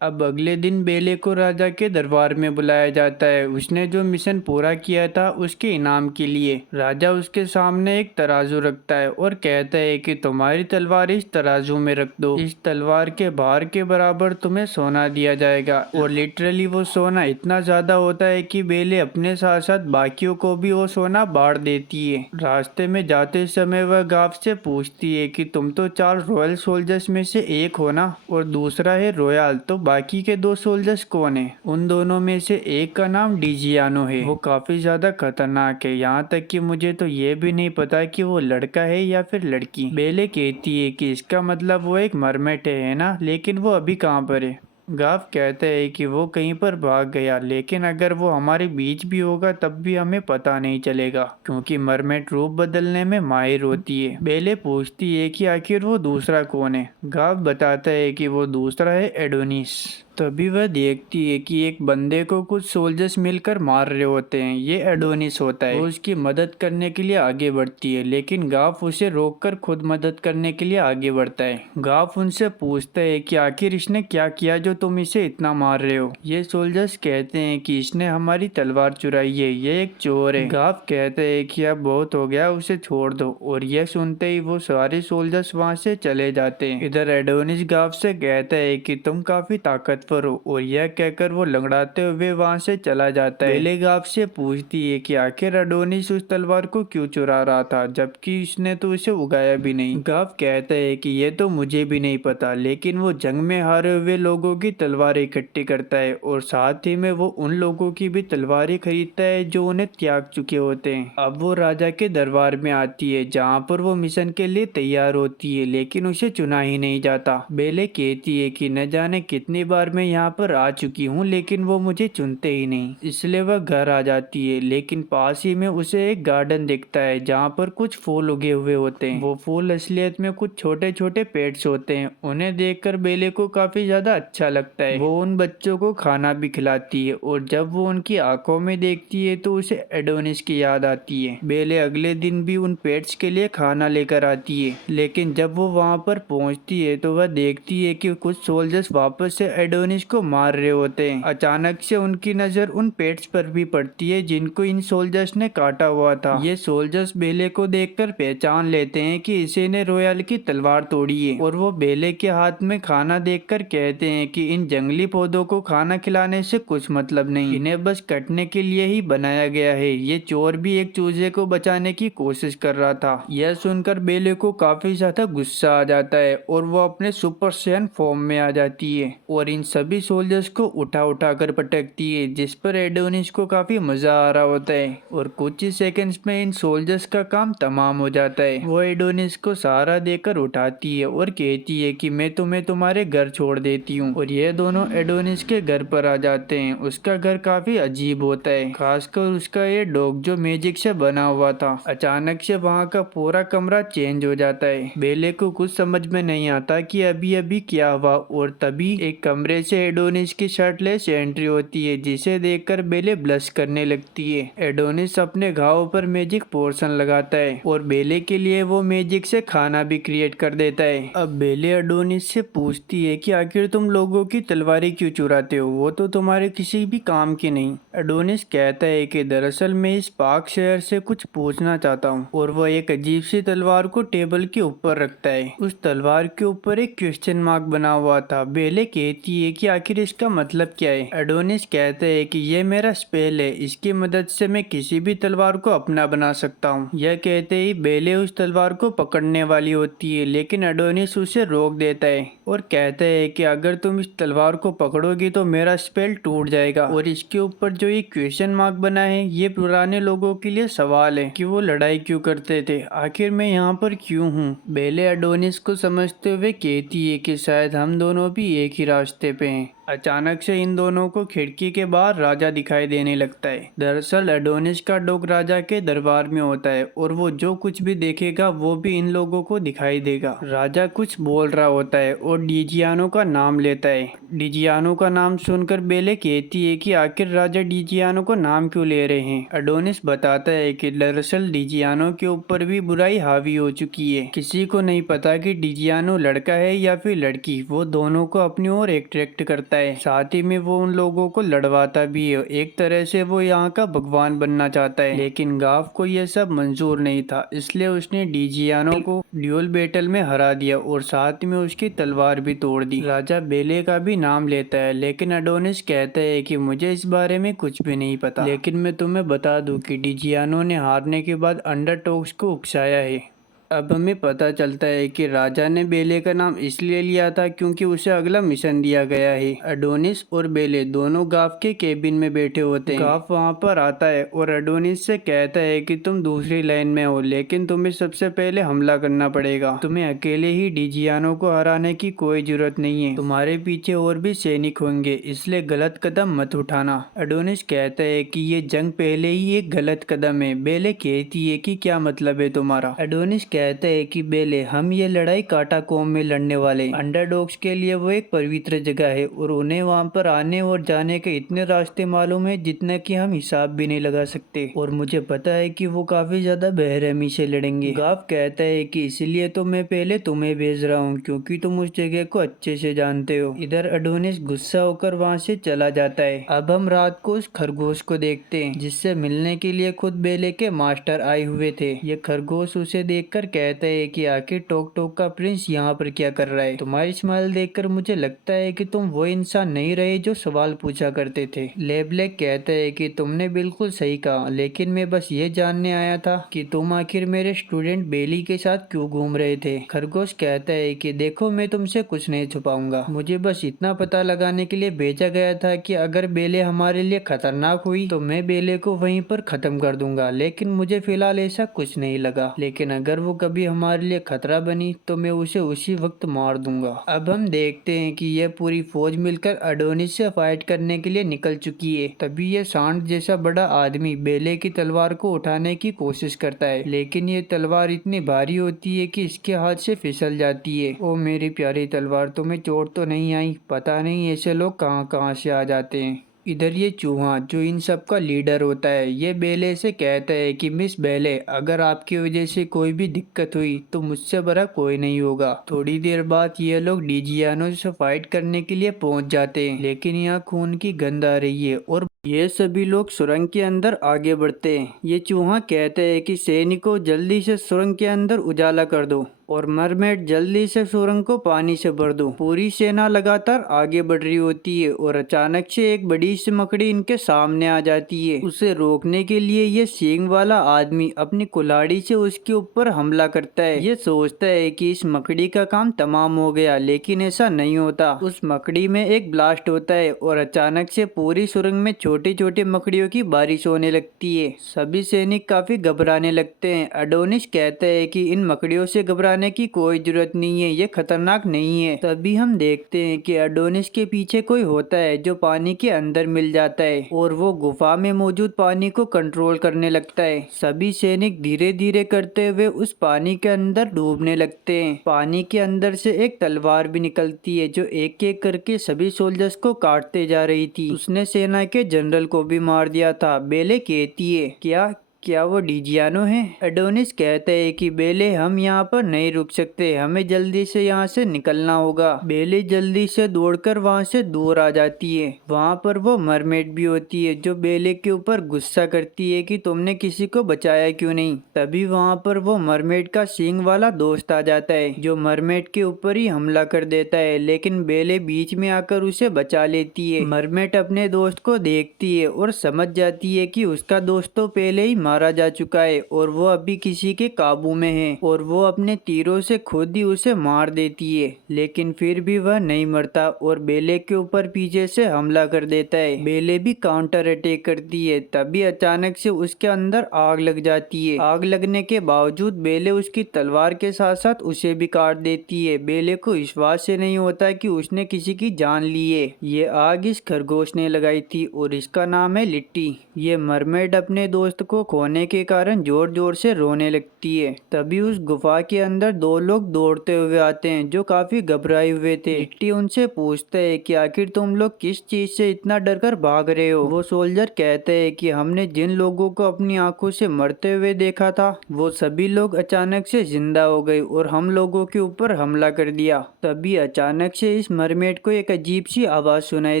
अब अगले दिन बेले को राजा के दरबार में बुलाया जाता है। उसने जो मिशन पूरा किया था उसके इनाम के लिए राजा उसके सामने एक तराजू रखता है और कहता है कि तुम्हारी तलवार इस तराजू में रख दो। इस तलवार के भार के बराबर तुम्हें सोना दिया जाएगा। और लिटरली वो सोना इतना ज्यादा होता है कि बेले अपने साथ साथ बाकियों को भी वो सोना बांट देती है। रास्ते में जाते समय वह गाफ से पूछती है कि तुम तो 4 रॉयल सोल्जर्स में से एक हो ना, और दूसरा है रॉयल, तो बाकी के 2 सोल्जर्स कौन है? उन दोनों में से एक का नाम डिजियानो है, वो काफी ज्यादा खतरनाक है, यहाँ तक कि मुझे तो ये भी नहीं पता कि वो लड़का है या फिर लड़की। बेले कहती है कि इसका मतलब वो एक मरमेट है ना, लेकिन वो अभी कहाँ पर है? गाफ कहता है कि वो कहीं पर भाग गया, लेकिन अगर वो हमारे बीच भी होगा तब भी हमें पता नहीं चलेगा क्योंकि मरमेट रूप बदलने में माहिर होती है। बेले पूछती है कि आखिर वो दूसरा कौन है? गाफ बताता है कि वो दूसरा है एडोनिस। तभी वह देखती है कि एक बंदे को कुछ सोल्जर्स मिलकर मार रहे होते हैं। ये एडोनिस होता है। वो उसकी मदद करने के लिए आगे बढ़ती है, लेकिन गाफ उसे रोककर खुद मदद करने के लिए आगे बढ़ता है। गाफ उनसे पूछता है कि आखिर इसने क्या किया जो तुम इसे इतना मार रहे हो? ये सोल्जर्स कहते हैं कि इसने हमारी तलवार चुराई है, ये एक चोर है। गाफ कहते हैं कि अब बहुत हो गया, उसे छोड़ दो, और यह सुनते ही वो सारे सोल्जर्स वहां से चले जाते हैं। इधर एडोनिस गाफ से कहता है कि तुम काफी ताकतवर हो, और यह कहकर वो लंगड़ाते हुए वहां से चला जाता है। बेले गाफ से पूछती है कि आखिर एडोनिस उस तलवार को क्यों चुरा रहा था जबकि इसने तो उसे उगाया भी नहीं। गाफ कहता है कि ये तो मुझे भी नहीं पता, लेकिन वो जंग में हारे हुए लोगों की तलवारें इकट्ठी करता है और साथ ही में वो उन लोगों की भी तलवारें खरीदता है जो उन्हें त्याग चुके होते हैं। अब वो राजा के दरबार में आती है जहाँ पर वो मिशन के लिए तैयार होती है, लेकिन उसे चुना ही नहीं जाता। बेले कहती है कि न जाने कितनी बार मैं यहाँ पर आ चुकी हूँ लेकिन वो मुझे चुनते ही नहीं, इसलिए वह घर आ जाती है। लेकिन पास ही में उसे एक गार्डन दिखता है जहाँ पर कुछ फूल उगे हुए होते हैं। वो फूल असलियत में कुछ छोटे छोटे पेड्स होते हैं। उन्हें देखकर बेले को काफी ज्यादा अच्छा लगता है। वो उन बच्चों को खाना भी खिलाती है और जब वो उनकी आंखों में देखती है तो उसे एडोनिस की याद आती है। बेले अगले दिन भी उन पेट्स के लिए खाना लेकर आती है, लेकिन जब वो वहाँ पर पहुँचती है तो वह देखती है कि कुछ सोल्जर्स वापस से एडोनिस को मार रहे होते हैं। अचानक से उनकी नजर उन पेट्स पर भी पड़ती है जिनको इन सोल्जर्स ने काटा हुआ था। ये सोल्जर्स बेले को देखकर पहचान लेते हैं कि इसी ने रॉयल की तलवार तोड़ी है, और वो बेले के हाथ में खाना देखकर कहते हैं कि इन जंगली पौधों को खाना खिलाने से कुछ मतलब नहीं, इन्हें बस कटने के लिए ही बनाया गया है। ये चोर भी एक चूजे को बचाने की कोशिश कर रहा था। यह सुनकर बेले को काफी ज्यादा गुस्सा आ जाता है और वो अपने सुपर सैयन फॉर्म में आ जाती है और इन सभी सोल्जर्स को उठा उठा कर पटकती है, जिस पर एडोनिस को काफी मजा आ रहा होता है और कुछ ही सेकंड्स में इन सोल्जर्स का काम तमाम हो जाता है। वो एडोनिस को सहारा देकर उठाती है और कहती है कि मैं तुम्हें तुम्हारे घर छोड़ देती हूँ, और ये दोनों एडोनिस के घर पर आ जाते हैं। उसका घर काफी अजीब होता है, खासकर उसका ये डॉग जो मैजिक से बना हुआ था। अचानक से वहाँ का पूरा कमरा चेंज हो जाता है। बेले को कुछ समझ में नहीं आता कि अभी अभी क्या हुआ, और तभी एक कमरे से एडोनिस की शर्टलेस एंट्री होती है जिसे देखकर बेले ब्लश करने लगती है। एडोनिस अपने घाव पर मैजिक पोर्शन लगाता है और बेले के लिए वो मैजिक से खाना भी क्रिएट कर देता है। अब बेले एडोनिस से पूछती है कि आखिर तुम लोगों की तलवारें क्यों चुराते हो, वो तो तुम्हारे किसी भी काम की नहीं। एडोनिस कहता है कि दरअसल मैं इस पाक शहर से कुछ पूछना चाहता हूँ, और वह एक अजीब सी तलवार को टेबल के ऊपर रखता है। उस तलवार के ऊपर एक क्वेश्चन मार्क बना हुआ था। बेले कहती है कि आखिर इसका मतलब क्या है। एडोनिस कहते हैं कि ये मेरा स्पेल है, इसकी मदद से मैं किसी भी तलवार को अपना बना सकता हूँ। यह कहते ही बेले उस तलवार को पकड़ने वाली होती है, लेकिन एडोनिस उसे रोक देता है और कहता है कि अगर तुम इस तलवार को पकड़ोगी तो मेरा स्पेल टूट जाएगा। और इसके ऊपर जो ये क्वेश्चन मार्क बना है, ये पुराने लोगों के लिए सवाल है कि वो लड़ाई क्यों करते थे, आखिर मैं यहाँ पर क्यों हूँ। बेले एडोनिस को समझते हुए कहती है कि शायद हम दोनों भी एक ही रास्ते पे हैं। अचानक से इन दोनों को खिड़की के बाहर राजा दिखाई देने लगता है। दरअसल एडोनिस का डॉग राजा के दरबार में होता है और वो जो कुछ भी देखेगा वो भी इन लोगों को दिखाई देगा। राजा कुछ बोल रहा होता है और डिजियानो का नाम लेता है। डिजियानो का नाम सुनकर बेले कहती है कि आखिर राजा डिजियानो को नाम क्यों ले रहे हैं। एडोनिस बताता है कि दरअसल डिजियानो के ऊपर भी बुराई हावी हो चुकी है। किसी को नहीं पता कि डिजियानो लड़का है या फिर लड़की, वो दोनों को अपनी ओर अट्रैक्ट करता है। साथ ही में वो उन लोगों को लड़वाता भी है। एक तरह से वो यहाँ का भगवान बनना चाहता है, लेकिन गाव को यह सब मंजूर नहीं था, इसलिए उसने डिजियानो को ड्यूल बैटल में हरा दिया और साथ में उसकी तलवार भी तोड़ दी। राजा बेले का भी नाम लेता है, लेकिन एडोनिस कहता है कि मुझे इस बारे में कुछ भी नहीं पता, लेकिन मैं तुम्हें बता दूं कि डिजियानो ने हारने के बाद अंडरटॉक्स को उकसाया है। अब हमें पता चलता है कि राजा ने बेले का नाम इसलिए लिया था क्योंकि उसे अगला मिशन दिया गया है। एडोनिस और बेले दोनों गाफ के केबिन में बैठे होते हैं। गाफ वहां पर आता है और एडोनिस से कहता है कि तुम दूसरी लाइन में हो, लेकिन तुम्हें सबसे पहले हमला करना पड़ेगा। तुम्हें अकेले ही डिजियानो को हराने की कोई जरूरत नहीं है, तुम्हारे पीछे और भी सैनिक होंगे, इसलिए गलत कदम मत उठाना। एडोनिस कहता है कि ये जंग पहले ही एक गलत कदम है। बेले कहती है कि क्या मतलब है तुम्हारा। एडोनिस कहते हैं कि बेले, हम ये लड़ाई काटा कौम में लड़ने वाले अंडरडॉग्स के लिए वो एक पवित्र जगह है और उन्हें वहां पर आने और जाने के इतने रास्ते मालूम है जितना कि हम हिसाब भी नहीं लगा सकते, और मुझे पता है कि वो काफी ज्यादा बेरहमी से लड़ेंगे। गाफ कहता है कि इसलिए तो मैं पहले तुम्हें भेज रहा हूँ क्योंकि तुम उस जगह को अच्छे से जानते हो। इधर एडोनिस गुस्सा होकर वहाँ से चला जाता है। अब हम रात को उस खरगोश को देखते हैं जिससे मिलने के लिए खुद बेले के मास्टर आए हुए थे। ये खरगोश उसे देखकर कहता है कि आखिर टोक टोक का प्रिंस यहाँ पर क्या कर रहा है। तुम्हारी स्माइल देखकर मुझे लगता है कि तुम वो इंसान नहीं रहे जो सवाल पूछा करते थे। लेब्लैक कहता है कि तुमने बिल्कुल सही कहा, लेकिन मैं बस ये जानने आया था कि तुम आखिर मेरे स्टूडेंट बेली के साथ क्यों घूम रहे थे। खरगोश कहता है कि देखो, मैं तुमसे कुछ नहीं छुपाऊंगा, मुझे बस इतना पता लगाने के लिए भेजा गया था कि अगर बेले हमारे लिए खतरनाक हुई तो मैं बेले को वहीं पर खत्म कर दूंगा, लेकिन मुझे फिलहाल ऐसा कुछ नहीं लगा, लेकिन अगर वो कभी हमारे लिए खतरा बनी तो मैं उसे उसी वक्त मार दूंगा। अब हम देखते हैं कि यह पूरी फौज मिलकर एडोनिस से फाइट करने के लिए निकल चुकी है। तभी यह सांड जैसा बड़ा आदमी बेले की तलवार को उठाने की कोशिश करता है, लेकिन ये तलवार इतनी भारी होती है कि इसके हाथ से फिसल जाती है। ओ मेरी प्यारी तलवार, तुम्हें चोट तो नहीं आई? पता नहीं ऐसे लोग कहाँ कहाँ से आ जाते हैं। इधर ये चूहा जो इन सब का लीडर होता है, ये बेले से कहता है कि मिस बेले, अगर आपकी वजह से कोई भी दिक्कत हुई तो मुझसे बड़ा कोई नहीं होगा। थोड़ी देर बाद ये लोग डिजियानो से फाइट करने के लिए पहुंच जाते हैं, लेकिन यहाँ खून की गंध आ रही है और ये सभी लोग सुरंग के अंदर आगे बढ़ते हैं। ये चूहा कहते हैं कि सैनिकों, जल्दी से सुरंग के अंदर उजाला कर दो और मरमेड जल्दी से सुरंग को पानी से भर दो। पूरी सेना लगातार आगे बढ़ रही होती है और अचानक से एक बड़ी सी मकड़ी इनके सामने आ जाती है। उसे रोकने के लिए ये सींग वाला आदमी अपनी कुल्हाड़ी से उसके ऊपर हमला करता है। ये सोचता है कि इस मकड़ी का काम तमाम हो गया, लेकिन ऐसा नहीं होता। उस मकड़ी में एक ब्लास्ट होता है और अचानक से पूरी सुरंग में छोटी छोटी मकड़ियों की बारिश होने लगती है। सभी सैनिक काफी घबराने लगते हैं। एडोनिस कहता है कि इन मकड़ियों से घबराने की कोई जरूरत नहीं है, ये खतरनाक नहीं है। तभी हम देखते हैं कि एडोनिस के पीछे कोई होता है जो पानी के अंदर मिल जाता है और वो गुफा में मौजूद पानी को कंट्रोल करने लगता है। सभी सैनिक धीरे धीरे करते हुए उस पानी के अंदर डूबने लगते हैं। पानी के अंदर से एक तलवार भी निकलती है जो एक एक करके सभी सोल्जर्स को काटते जा रही थी। उसने सेना के जनरल को भी मार दिया था। बेले कहती है, क्या क्या वो डिजियानो है? एडोनिस कहता है कि बेले हम यहाँ पर नहीं रुक सकते, हमें जल्दी से यहाँ से निकलना होगा। बेले जल्दी से दौड़कर वहाँ से दूर आ जाती है। वहाँ पर वो मरमेड भी होती है जो बेले के ऊपर गुस्सा करती है कि तुमने किसी को बचाया क्यों नहीं। तभी वहाँ पर वो मरमेड का सींग वाला दोस्त आ जाता है जो मरमेड के ऊपर ही हमला कर देता है, लेकिन बेले बीच में आकर उसे बचा लेती है। मरमेड अपने दोस्त को देखती है और समझ जाती है कि उसका दोस्त तो पहले ही मारा जा चुका है और वो अभी किसी के काबू में है, और वो अपने तीरों से खुद ही उसे मार देती है। लेकिन फिर भी वह नहीं मरता और बेले के ऊपर पीछे से हमला कर देता है। बेले भी काउंटर अटैक करती है। तभी अचानक से उसके अंदर आग लग जाती है। आग लगने के बावजूद बेले उसकी तलवार के साथ साथ उसे भी काट देती है। बेले को विश्वास से नहीं होता कि उसने किसी की जान ली है। ये आग इस खरगोश ने लगाई थी और इसका नाम है लिट्टी। ये मरमेड अपने दोस्त को खोने के कारण जोर जोर से रोने लगती है। तभी उस गुफा के अंदर दो लोग दौड़ते हुए आते हैं जो काफी घबराए हुए थे। लिट्टी उनसे पूछता है कि आखिर तुम लोग किस चीज से इतना डर कर भाग रहे हो। वो सोल्जर कहते हैं कि हमने जिन लोगों को अपनी आंखों से मरते हुए देखा था वो सभी लोग अचानक से जिंदा हो गए और हम लोगों के ऊपर हमला कर दिया। तभी अचानक से इस मरमेड को एक अजीब सी आवाज सुनाई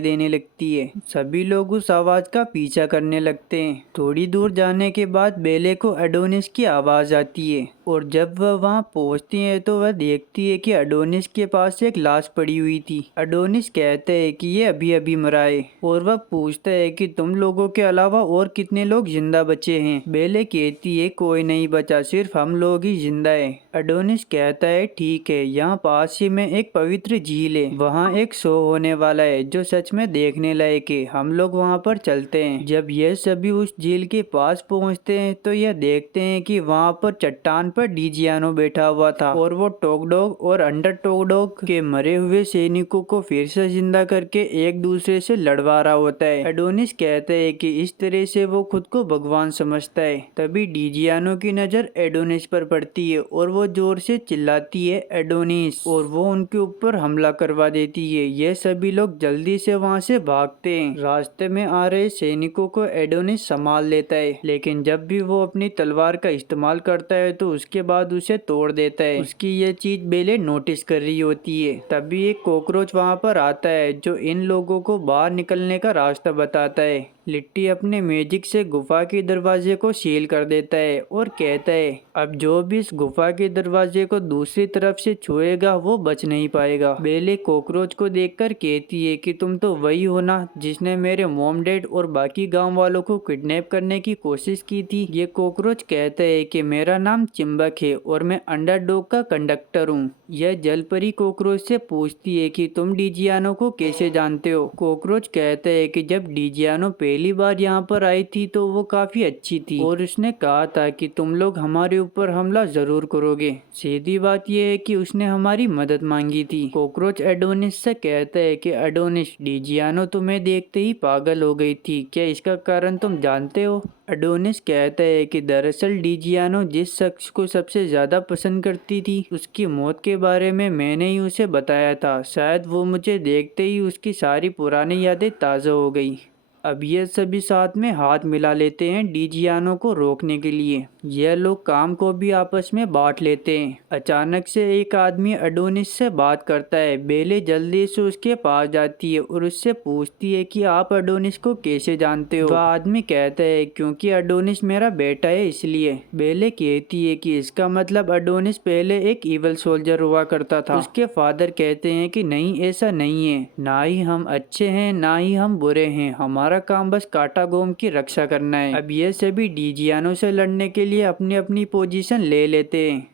देने लगती है। सभी लोग उस आवाज का पीछा करने लगते हैं। थोड़ी दूर जाने के बाद बेले को एडोनिस की आवाज आती है और जब वह वहां पहुंचती है तो वह देखती है कि एडोनिस के पास एक लाश पड़ी हुई थी। एडोनिस कहते है कि ये अभी अभी मरा है और वह पूछता है कि तुम लोगों के अलावा और कितने लोग जिंदा बचे हैं। बेले कहती है कोई नहीं बचा, सिर्फ हम लोग ही जिंदा है। एडोनिस कहता है ठीक है, यहाँ पास ही में एक पवित्र झील है, वहाँ एक शो होने वाला है जो सच में देखने लायक है, हम लोग वहाँ पर चलते हैं। जब यह सभी उस झील के पास पहुँचते हैं तो यह देखते हैं कि वहाँ पर चट्टान पर डिजियानो बैठा हुआ था और वो टोगडॉग और अंडर टोगडॉग के मरे हुए सैनिकों को फिर से जिंदा करके एक दूसरे से लड़वा रहा होता है। एडोनिस कहते है कि इस तरह से वो खुद को भगवान समझता है। तभी डिजियानो की नजर एडोनिस पर पड़ती है और वो जोर से चिल्लाती है एडोनिस, और वो उनके ऊपर हमला करवा देती है। ये सभी लोग जल्दी से वहाँ से भागते हैं। रास्ते में आ रहे सैनिकों को एडोनिस संभाल लेता है, लेकिन जब भी वो अपनी तलवार का इस्तेमाल करता है तो उसके बाद उसे तोड़ देता है। उसकी ये चीज बेले नोटिस कर रही होती है। तभी एक कॉकरोच वहाँ पर आता है जो इन लोगों को बाहर निकलने का रास्ता बताता है। लिट्टी अपने मैजिक से गुफा के दरवाजे को सील कर देता है और कहता है अब जो भी इस गुफा के दरवाजे को दूसरी तरफ से छुएगा वो बच नहीं पाएगा। बेले कॉकरोच को देखकर कहती है कि तुम तो वही हो ना जिसने मेरे मॉम डैड और बाकी गांव वालों को किडनैप करने की कोशिश की थी। ये कॉकरोच कहता है कि मेरा नाम चिंबक है और मैं अंडरडॉग का कंडक्टर हूँ। यह जलपरी कॉकरोच से पूछती है कि तुम डिजियानो को कैसे जानते हो। कॉकरोच कहता है कि जब डिजियानो पहली बार यहाँ पर आई थी तो वो काफी अच्छी थी और उसने कहा था कि तुम लोग हमारे ऊपर हमला जरूर करोगे। सीधी बात यह है कि उसने हमारी मदद मांगी थी। कॉकरोच एडोनिस से कहता है कि एडोनिस डिजियानो तुम्हें देखते ही पागल हो गई थी, क्या इसका कारण तुम जानते हो। एडोनिस कहता है कि दरअसल डिजियानो जिस शख्स को सबसे ज्यादा पसंद करती थी उसकी मौत के बारे में मैंने ही उसे बताया था। शायद वो मुझे देखते ही उसकी सारी पुरानी यादें ताज़ा हो गई। अब ये सभी साथ में हाथ मिला लेते हैं डिजियानो को रोकने के लिए। यह लोग काम को भी आपस में बांट लेते हैं। अचानक से एक आदमी एडोनिस से बात करता है। बेले जल्दी से उसके पास जाती है और उससे पूछती है कि आप एडोनिस को कैसे जानते हो। वह आदमी कहता है क्योंकि एडोनिस मेरा बेटा है इसलिए। बेले कहती है कि इसका मतलब एडोनिस पहले एक इवल सोल्जर हुआ करता था। उसके फादर कहते हैं कि नहीं ऐसा नहीं है, ना ही हम अच्छे हैं ना ही हम बुरे हैं, हमारा काम बस काटागोम की रक्षा करना है। अब ये सभी डिजियानो से लड़ने के लिए अपनी अपनी पोजीशन ले लेते हैं।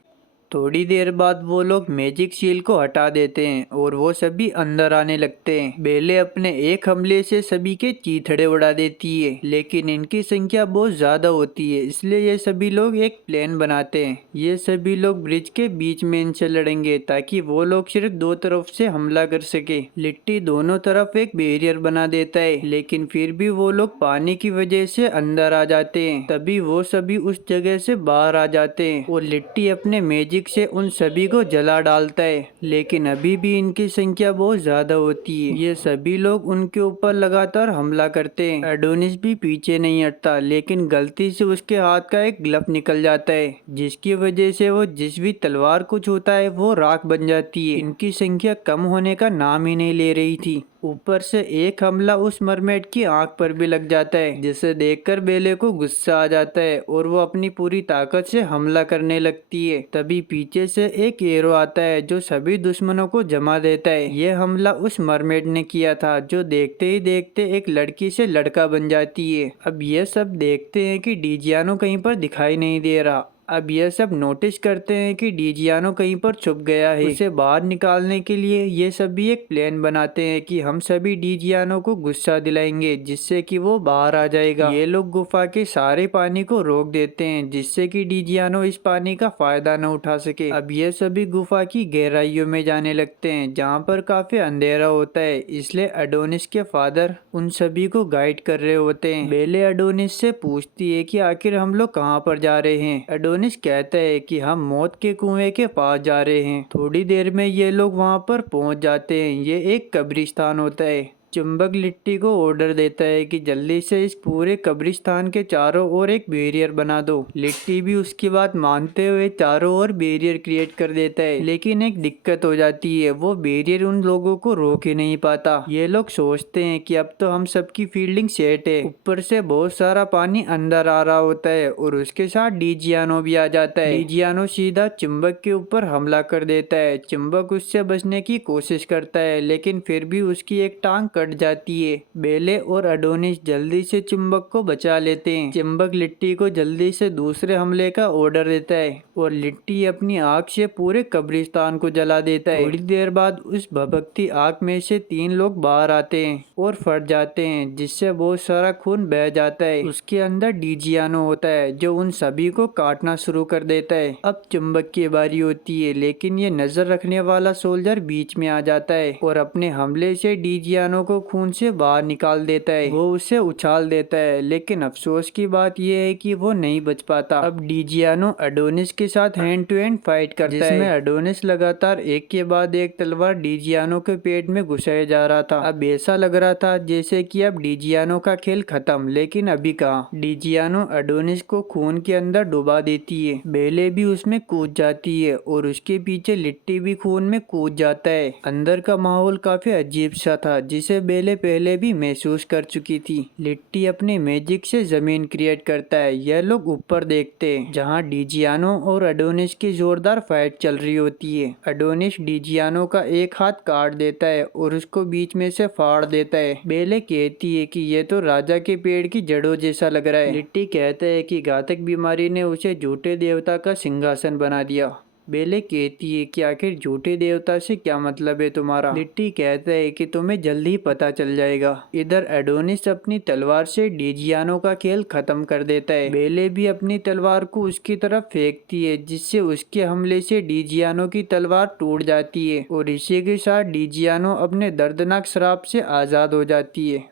थोड़ी देर बाद वो लोग मैजिक शील को हटा देते हैं और वो सभी अंदर आने लगते हैं। बेले अपने एक हमले से सभी के चीथड़े उड़ा देती है, लेकिन इनकी संख्या बहुत ज्यादा होती है इसलिए ये सभी लोग एक प्लान बनाते हैं। ये सभी लोग ब्रिज के बीच में इनसे लड़ेंगे ताकि वो लोग सिर्फ दो तरफ से हमला कर सके। लिट्टी दोनों तरफ एक बैरियर बना देता है, लेकिन फिर भी वो लोग पानी की वजह से अंदर आ जाते हैं। तभी वो सभी उस जगह से बाहर आ जाते हैं और लिट्टी अपने मैजिक मैजिक से उन सभी को जला डालता है, लेकिन अभी भी इनकी संख्या बहुत ज्यादा होती है। ये सभी लोग उनके ऊपर लगातार हमला करते हैं। एडोनिस भी पीछे नहीं हटता, लेकिन गलती से उसके हाथ का एक ग्लव निकल जाता है, जिसकी वजह से वो जिस भी तलवार को छूता है वो राख बन जाती है। इनकी संख्या कम होने का नाम ही नहीं ले रही थी। ऊपर से एक हमला उस मरमेड की आंख पर भी लग जाता है, जिसे देखकर बेले को गुस्सा आ जाता है और वो अपनी पूरी ताकत से हमला करने लगती है। तभी पीछे से एक एरो आता है जो सभी दुश्मनों को जमा देता है। ये हमला उस मरमेड ने किया था, जो देखते ही देखते एक लड़की से लड़का बन जाती है। अब ये सब देखते हैं कि डिजियानो कहीं पर दिखाई नहीं दे रहा। अब यह सब नोटिस करते हैं कि डिजियानो कहीं पर छुप गया है। उसे बाहर निकालने के लिए ये सभी एक प्लान बनाते हैं कि हम सभी डिजियानो को गुस्सा दिलाएंगे, जिससे कि वो बाहर आ जाएगा। ये लोग गुफा के सारे पानी को रोक देते हैं, जिससे कि डिजियानो इस पानी का फायदा न उठा सके। अब ये सभी गुफा की गहराइयों में जाने लगते हैं, जहाँ पर काफी अंधेरा होता है, इसलिए एडोनिस के फादर उन सभी को गाइड कर रहे होते हैं। बेले एडोनिस से पूछती है कि आखिर हम लोग कहाँ पर जा रहे हैं। एडोनिस कहता है कि हम मौत के कुएं के पास जा रहे हैं। थोड़ी देर में ये लोग वहाँ पर पहुँच जाते हैं। ये एक कब्रिस्तान होता है। चुंबक लिट्टी को ऑर्डर देता है कि जल्दी से इस पूरे कब्रिस्तान के चारों ओर एक बैरियर बना दो। लिट्टी भी उसकी बात मानते हुए चारों ओर बैरियर क्रिएट कर देता है, लेकिन एक दिक्कत हो जाती है, वो बैरियर उन लोगों को रोक ही नहीं पाता। ये लोग सोचते हैं कि अब तो हम सबकी फील्डिंग सेट है। ऊपर से बहुत सारा पानी अंदर आ रहा होता है और उसके साथ डिजियानो भी आ जाता है। डिजियानो सीधा चुंबक के ऊपर हमला कर देता है। चुंबक उससे बचने की कोशिश करता है, लेकिन फिर भी उसकी एक टांग कट जाती है। बेले और एडोनिस जल्दी से चुंबक को बचा लेते हैं। चुंबक लिट्टी को जल्दी से दूसरे हमले का ऑर्डर देता है और लिट्टी अपनी आग से पूरे कब्रिस्तान को जला देता है। थोड़ी देर बाद उस भभकती आग में से 3 लोग बाहर आते हैं और फट जाते हैं, जिससे बहुत सारा खून बह जाता है। उसके अंदर डिजियानो होता है, जो उन सभी को काटना शुरू कर देता है। अब चुंबक की बारी होती है, लेकिन ये नजर रखने वाला सोल्जर बीच में आ जाता है और अपने हमले से डिजियानो को खून से बाहर निकाल देता है। वो उसे उछाल देता है, लेकिन अफसोस की बात यह है कि वो नहीं बच पाता। अब डिजियानो एडोनिस के साथ हैंड टू हैंड फाइट करता है, जिसमें एडोनिस लगातार एक के बाद एक तलवार डिजियानो के पेट में घुसाया जा रहा था। अब ऐसा लग रहा था जैसे कि अब डिजियानो का खेल खत्म, लेकिन अभी कहाँ। डिजियानो एडोनिस को खून के अंदर डुबा देती है। बेले भी उसमें कूद जाती है और उसके पीछे लिट्टी भी खून में कूद जाता है। अंदर का माहौल काफी अजीब सा था, जिसे बेले पहले भी महसूस कर चुकी थी। लिट्टी अपने मैजिक से जमीन क्रिएट करता है। यह लोग ऊपर देखते हैं, जहाँ डिजियानो और एडोनिस की जोरदार फाइट चल रही होती है। एडोनिस डिजियानो का एक हाथ काट देता है और उसको बीच में से फाड़ देता है। बेले कहती है कि ये तो राजा के पेड़ की जड़ों जैसा लग रहा है। लिट्टी कहता है कि घातक बीमारी ने उसे झूठे देवता का सिंहासन बना दिया। बेले कहती है कि आखिर झूठे देवता से क्या मतलब है तुम्हारा। लिट्टी कहता है कि तुम्हें जल्दी ही पता चल जाएगा। इधर एडोनिस अपनी तलवार से डिजियानो का खेल खत्म कर देता है। बेले भी अपनी तलवार को उसकी तरफ फेंकती है, जिससे उसके हमले से डिजियानो की तलवार टूट जाती है और इसी के साथ डिजियानो अपने दर्दनाक श्राप से आजाद हो जाती है।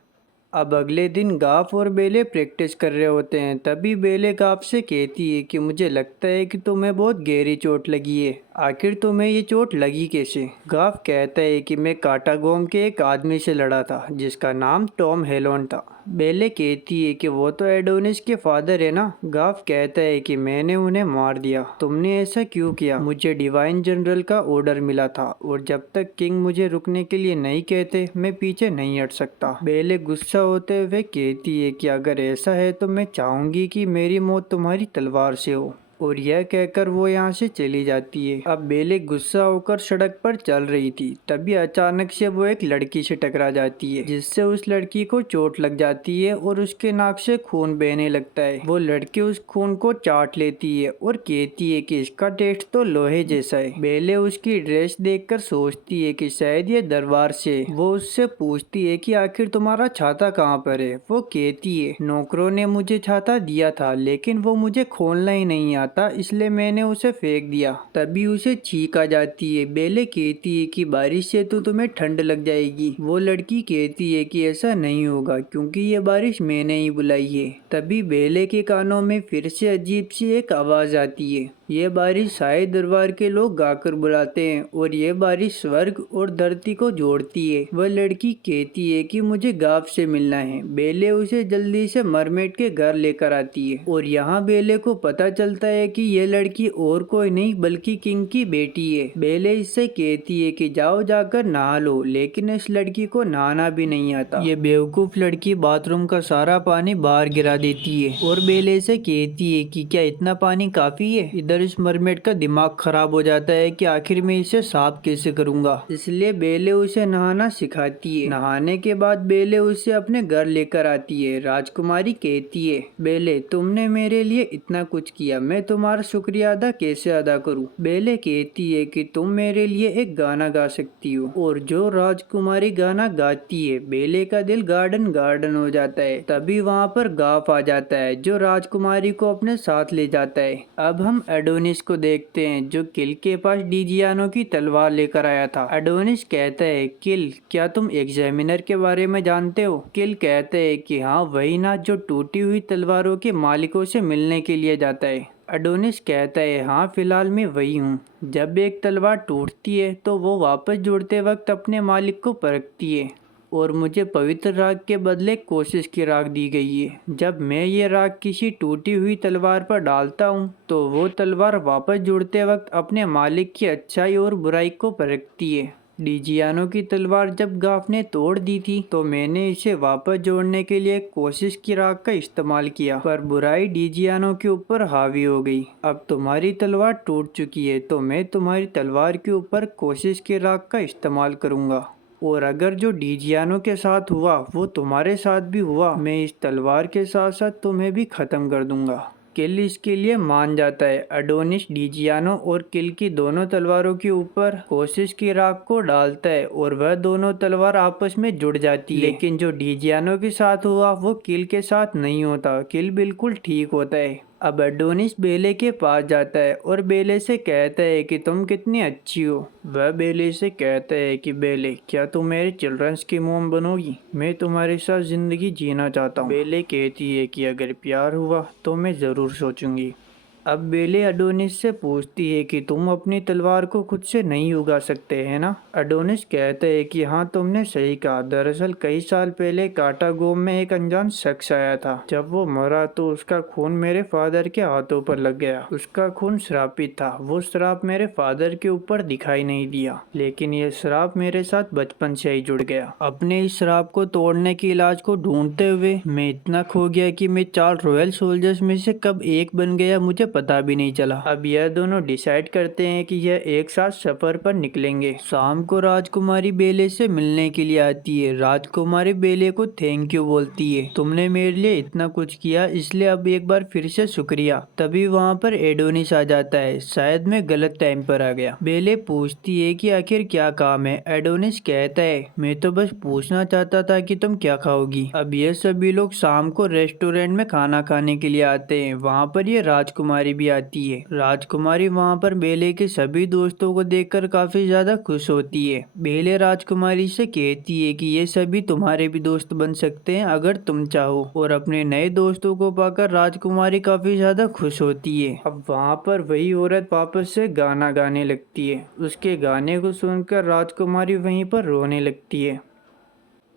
अब अगले दिन गाफ और बेले प्रैक्टिस कर रहे होते हैं। तभी बेले गाफ से कहती है कि मुझे लगता है कि तुम्हें बहुत गहरी चोट लगी है। आखिर तुम्हें ये चोट लगी कैसे। गाफ कहता है कि मैं काटागोम के एक आदमी से लड़ा था, जिसका नाम टॉम हेलोन था। बेले कहती है कि वो तो एडोनिस के फादर है ना। गाफ कहता है कि मैंने उन्हें मार दिया। तुमने ऐसा क्यों किया। मुझे डिवाइन जनरल का ऑर्डर मिला था और जब तक किंग मुझे रुकने के लिए नहीं कहते, मैं पीछे नहीं हट सकता। बेले गुस्सा होते हुए कहती है कि अगर ऐसा है तो मैं चाहूंगी कि मेरी मौत तुम्हारी तलवार से हो, और यह कहकर वो यहाँ से चली जाती है। अब बेले गुस्सा होकर सड़क पर चल रही थी, तभी अचानक से वो एक लड़की से टकरा जाती है, जिससे उस लड़की को चोट लग जाती है और उसके नाक से खून बहने लगता है। वो लड़की उस खून को चाट लेती है और कहती है कि इसका टेस्ट तो लोहे जैसा है। बेले उसकी ड्रेस देखकर सोचती है कि शायद ये दरबार से। वो उससे पूछती है कि आखिर तुम्हारा छाता कहाँ पर है। वो कहती है नौकरों ने मुझे छाता दिया था, लेकिन वो मुझे खोलना ही नहीं आता, इसलिए मैंने उसे फेंक दिया। तभी उसे छींक आ जाती है। बेले कहती है कि बारिश से तो तुम्हें ठंड लग जाएगी। वो लड़की कहती है कि ऐसा नहीं होगा, क्योंकि ये बारिश मैंने ही बुलाई है। तभी बेले के कानों में फिर से अजीब सी एक आवाज आती है। ये बारिश सारे दरबार के लोग गाकर बुलाते हैं और ये बारिश स्वर्ग और धरती को जोड़ती है। वह लड़की कहती है कि मुझे गांव से मिलना है। बेले उसे जल्दी से मरमेड के घर लेकर आती है और यहाँ बेले को पता चलता है कि ये लड़की और कोई नहीं बल्कि किंग की बेटी है। बेले इससे कहती है कि जाओ जाकर नहा लो, लेकिन इस लड़की को नहाना भी नहीं आता। ये बेवकूफ लड़की बाथरूम का सारा पानी बाहर गिरा देती है और बेले से कहती है कि क्या इतना पानी काफी है। इधर इस मरमेड का दिमाग खराब हो जाता है कि आखिर में इसे साफ कैसे करूंगा, इसलिए बेले उसे नहाना सिखाती है। नहाने के बाद बेले उसे अपने घर लेकर आती है। राजकुमारी कहती है, बेले तुमने मेरे लिए इतना कुछ किया, मैं तुम्हारा शुक्रिया अदा कैसे अदा करूं। बेले कहती है कि तुम मेरे लिए एक गाना गा सकती हो और जो राजकुमारी गाना गाती है बेले का दिल गार्डन गार्डन हो जाता है। तभी वहाँ पर गाफ आ जाता है जो राजकुमारी को अपने साथ ले जाता है। अब हम एडोनिस को देखते हैं जो किल के पास डिजियानो की तलवार लेकर आया था। एडोनिस कहता है, किल क्या तुम एग्जामिनर के बारे में जानते हो। किल कहता है कि हाँ वही ना जो टूटी हुई तलवारों के मालिकों से मिलने के लिए जाता है। एडोनिस कहता है, हाँ फिलहाल मैं वही हूँ। जब एक तलवार टूटती है तो वो वापस जुड़ते वक्त अपने मालिक को परखती है और मुझे पवित्र राग के बदले कोशिश की राग दी गई है। जब मैं ये राग किसी टूटी हुई तलवार पर डालता हूँ तो वो तलवार वापस जुड़ते वक्त अपने मालिक की अच्छाई और बुराई को परखती है। डिजियानो की तलवार जब गाफ ने तोड़ दी थी तो मैंने इसे वापस जोड़ने के लिए कोशिश की राग का इस्तेमाल किया, पर बुराई डिजियानो के ऊपर हावी हो गई। अब तुम्हारी तलवार टूट चुकी है तो मैं तुम्हारी तलवार के ऊपर कोशिश की राग का इस्तेमाल करूंगा, और अगर जो डिजियानो के साथ हुआ वो तुम्हारे साथ भी हुआ, मैं इस तलवार के साथ साथ तुम्हें भी खत्म कर दूंगा। किल इसके लिए मान जाता है। एडोनिस डिजियानो और किल की दोनों तलवारों के ऊपर कोशिश की राख को डालता है और वह दोनों तलवार आपस में जुड़ जाती है। लेकिन जो डिजियानो के साथ हुआ वो किल के साथ नहीं होता। किल बिल्कुल ठीक होता है। अब एडोनिस बेले के पास जाता है और बेले से कहता है कि तुम कितनी अच्छी हो। वह बेले से कहता है कि बेले क्या तुम मेरे चिल्ड्रंस की मोम बनोगी, मैं तुम्हारे साथ जिंदगी जीना चाहता हूँ। बेले कहती है कि अगर प्यार हुआ तो मैं ज़रूर सोचूंगी। अब बेले एडोनिस से पूछती है कि तुम अपनी तलवार को खुद से नहीं उगा सकते है ना। एडोनिस कहता है कि हाँ तुमने सही कहा, दरअसल कई साल पहले काटागोम में एक अनजान शख्स आया था। जब वो मरा तो उसका खून मेरे फादर के हाथों पर लग गया। उसका खून श्रापित था। वो श्राप मेरे फादर के ऊपर दिखाई नहीं दिया, लेकिन ये श्राप मेरे साथ बचपन से ही जुड़ गया। अपने इस श्राप को तोड़ने के इलाज को ढूंढते हुए मैं इतना खो गया कि मैं 4 रॉयल सोल्जर्स में से कब एक बन गया मुझे पता भी नहीं चला। अब यह दोनों डिसाइड करते हैं कि यह एक साथ सफर पर निकलेंगे। शाम को राजकुमारी बेले से मिलने के लिए आती है। राजकुमारी बेले को थैंक यू बोलती है, तुमने मेरे लिए इतना कुछ किया इसलिए अब एक बार फिर से शुक्रिया। तभी वहाँ पर एडोनिस आ जाता है। शायद मैं गलत टाइम पर आ गया। बेले पूछती है कि आखिर क्या काम है। एडोनिस कहता है, मैं तो बस पूछना चाहता था कि तुम क्या खाओगी। अब ये सभी लोग शाम को रेस्टोरेंट में खाना खाने के लिए आते हैं। वहाँ पर ये राजकुमारी भी आती है। राजकुमारी वहाँ पर बेले के सभी दोस्तों को देखकर काफी ज्यादा खुश होती है। बेले राजकुमारी से कहती है कि ये सभी तुम्हारे भी दोस्त बन सकते हैं अगर तुम चाहो, और अपने नए दोस्तों को पाकर राजकुमारी काफी ज्यादा खुश होती है। अब वहाँ पर वही औरत वापस से गाना गाने लगती है। उसके गाने को सुनकर राजकुमारी वहीं पर रोने लगती है।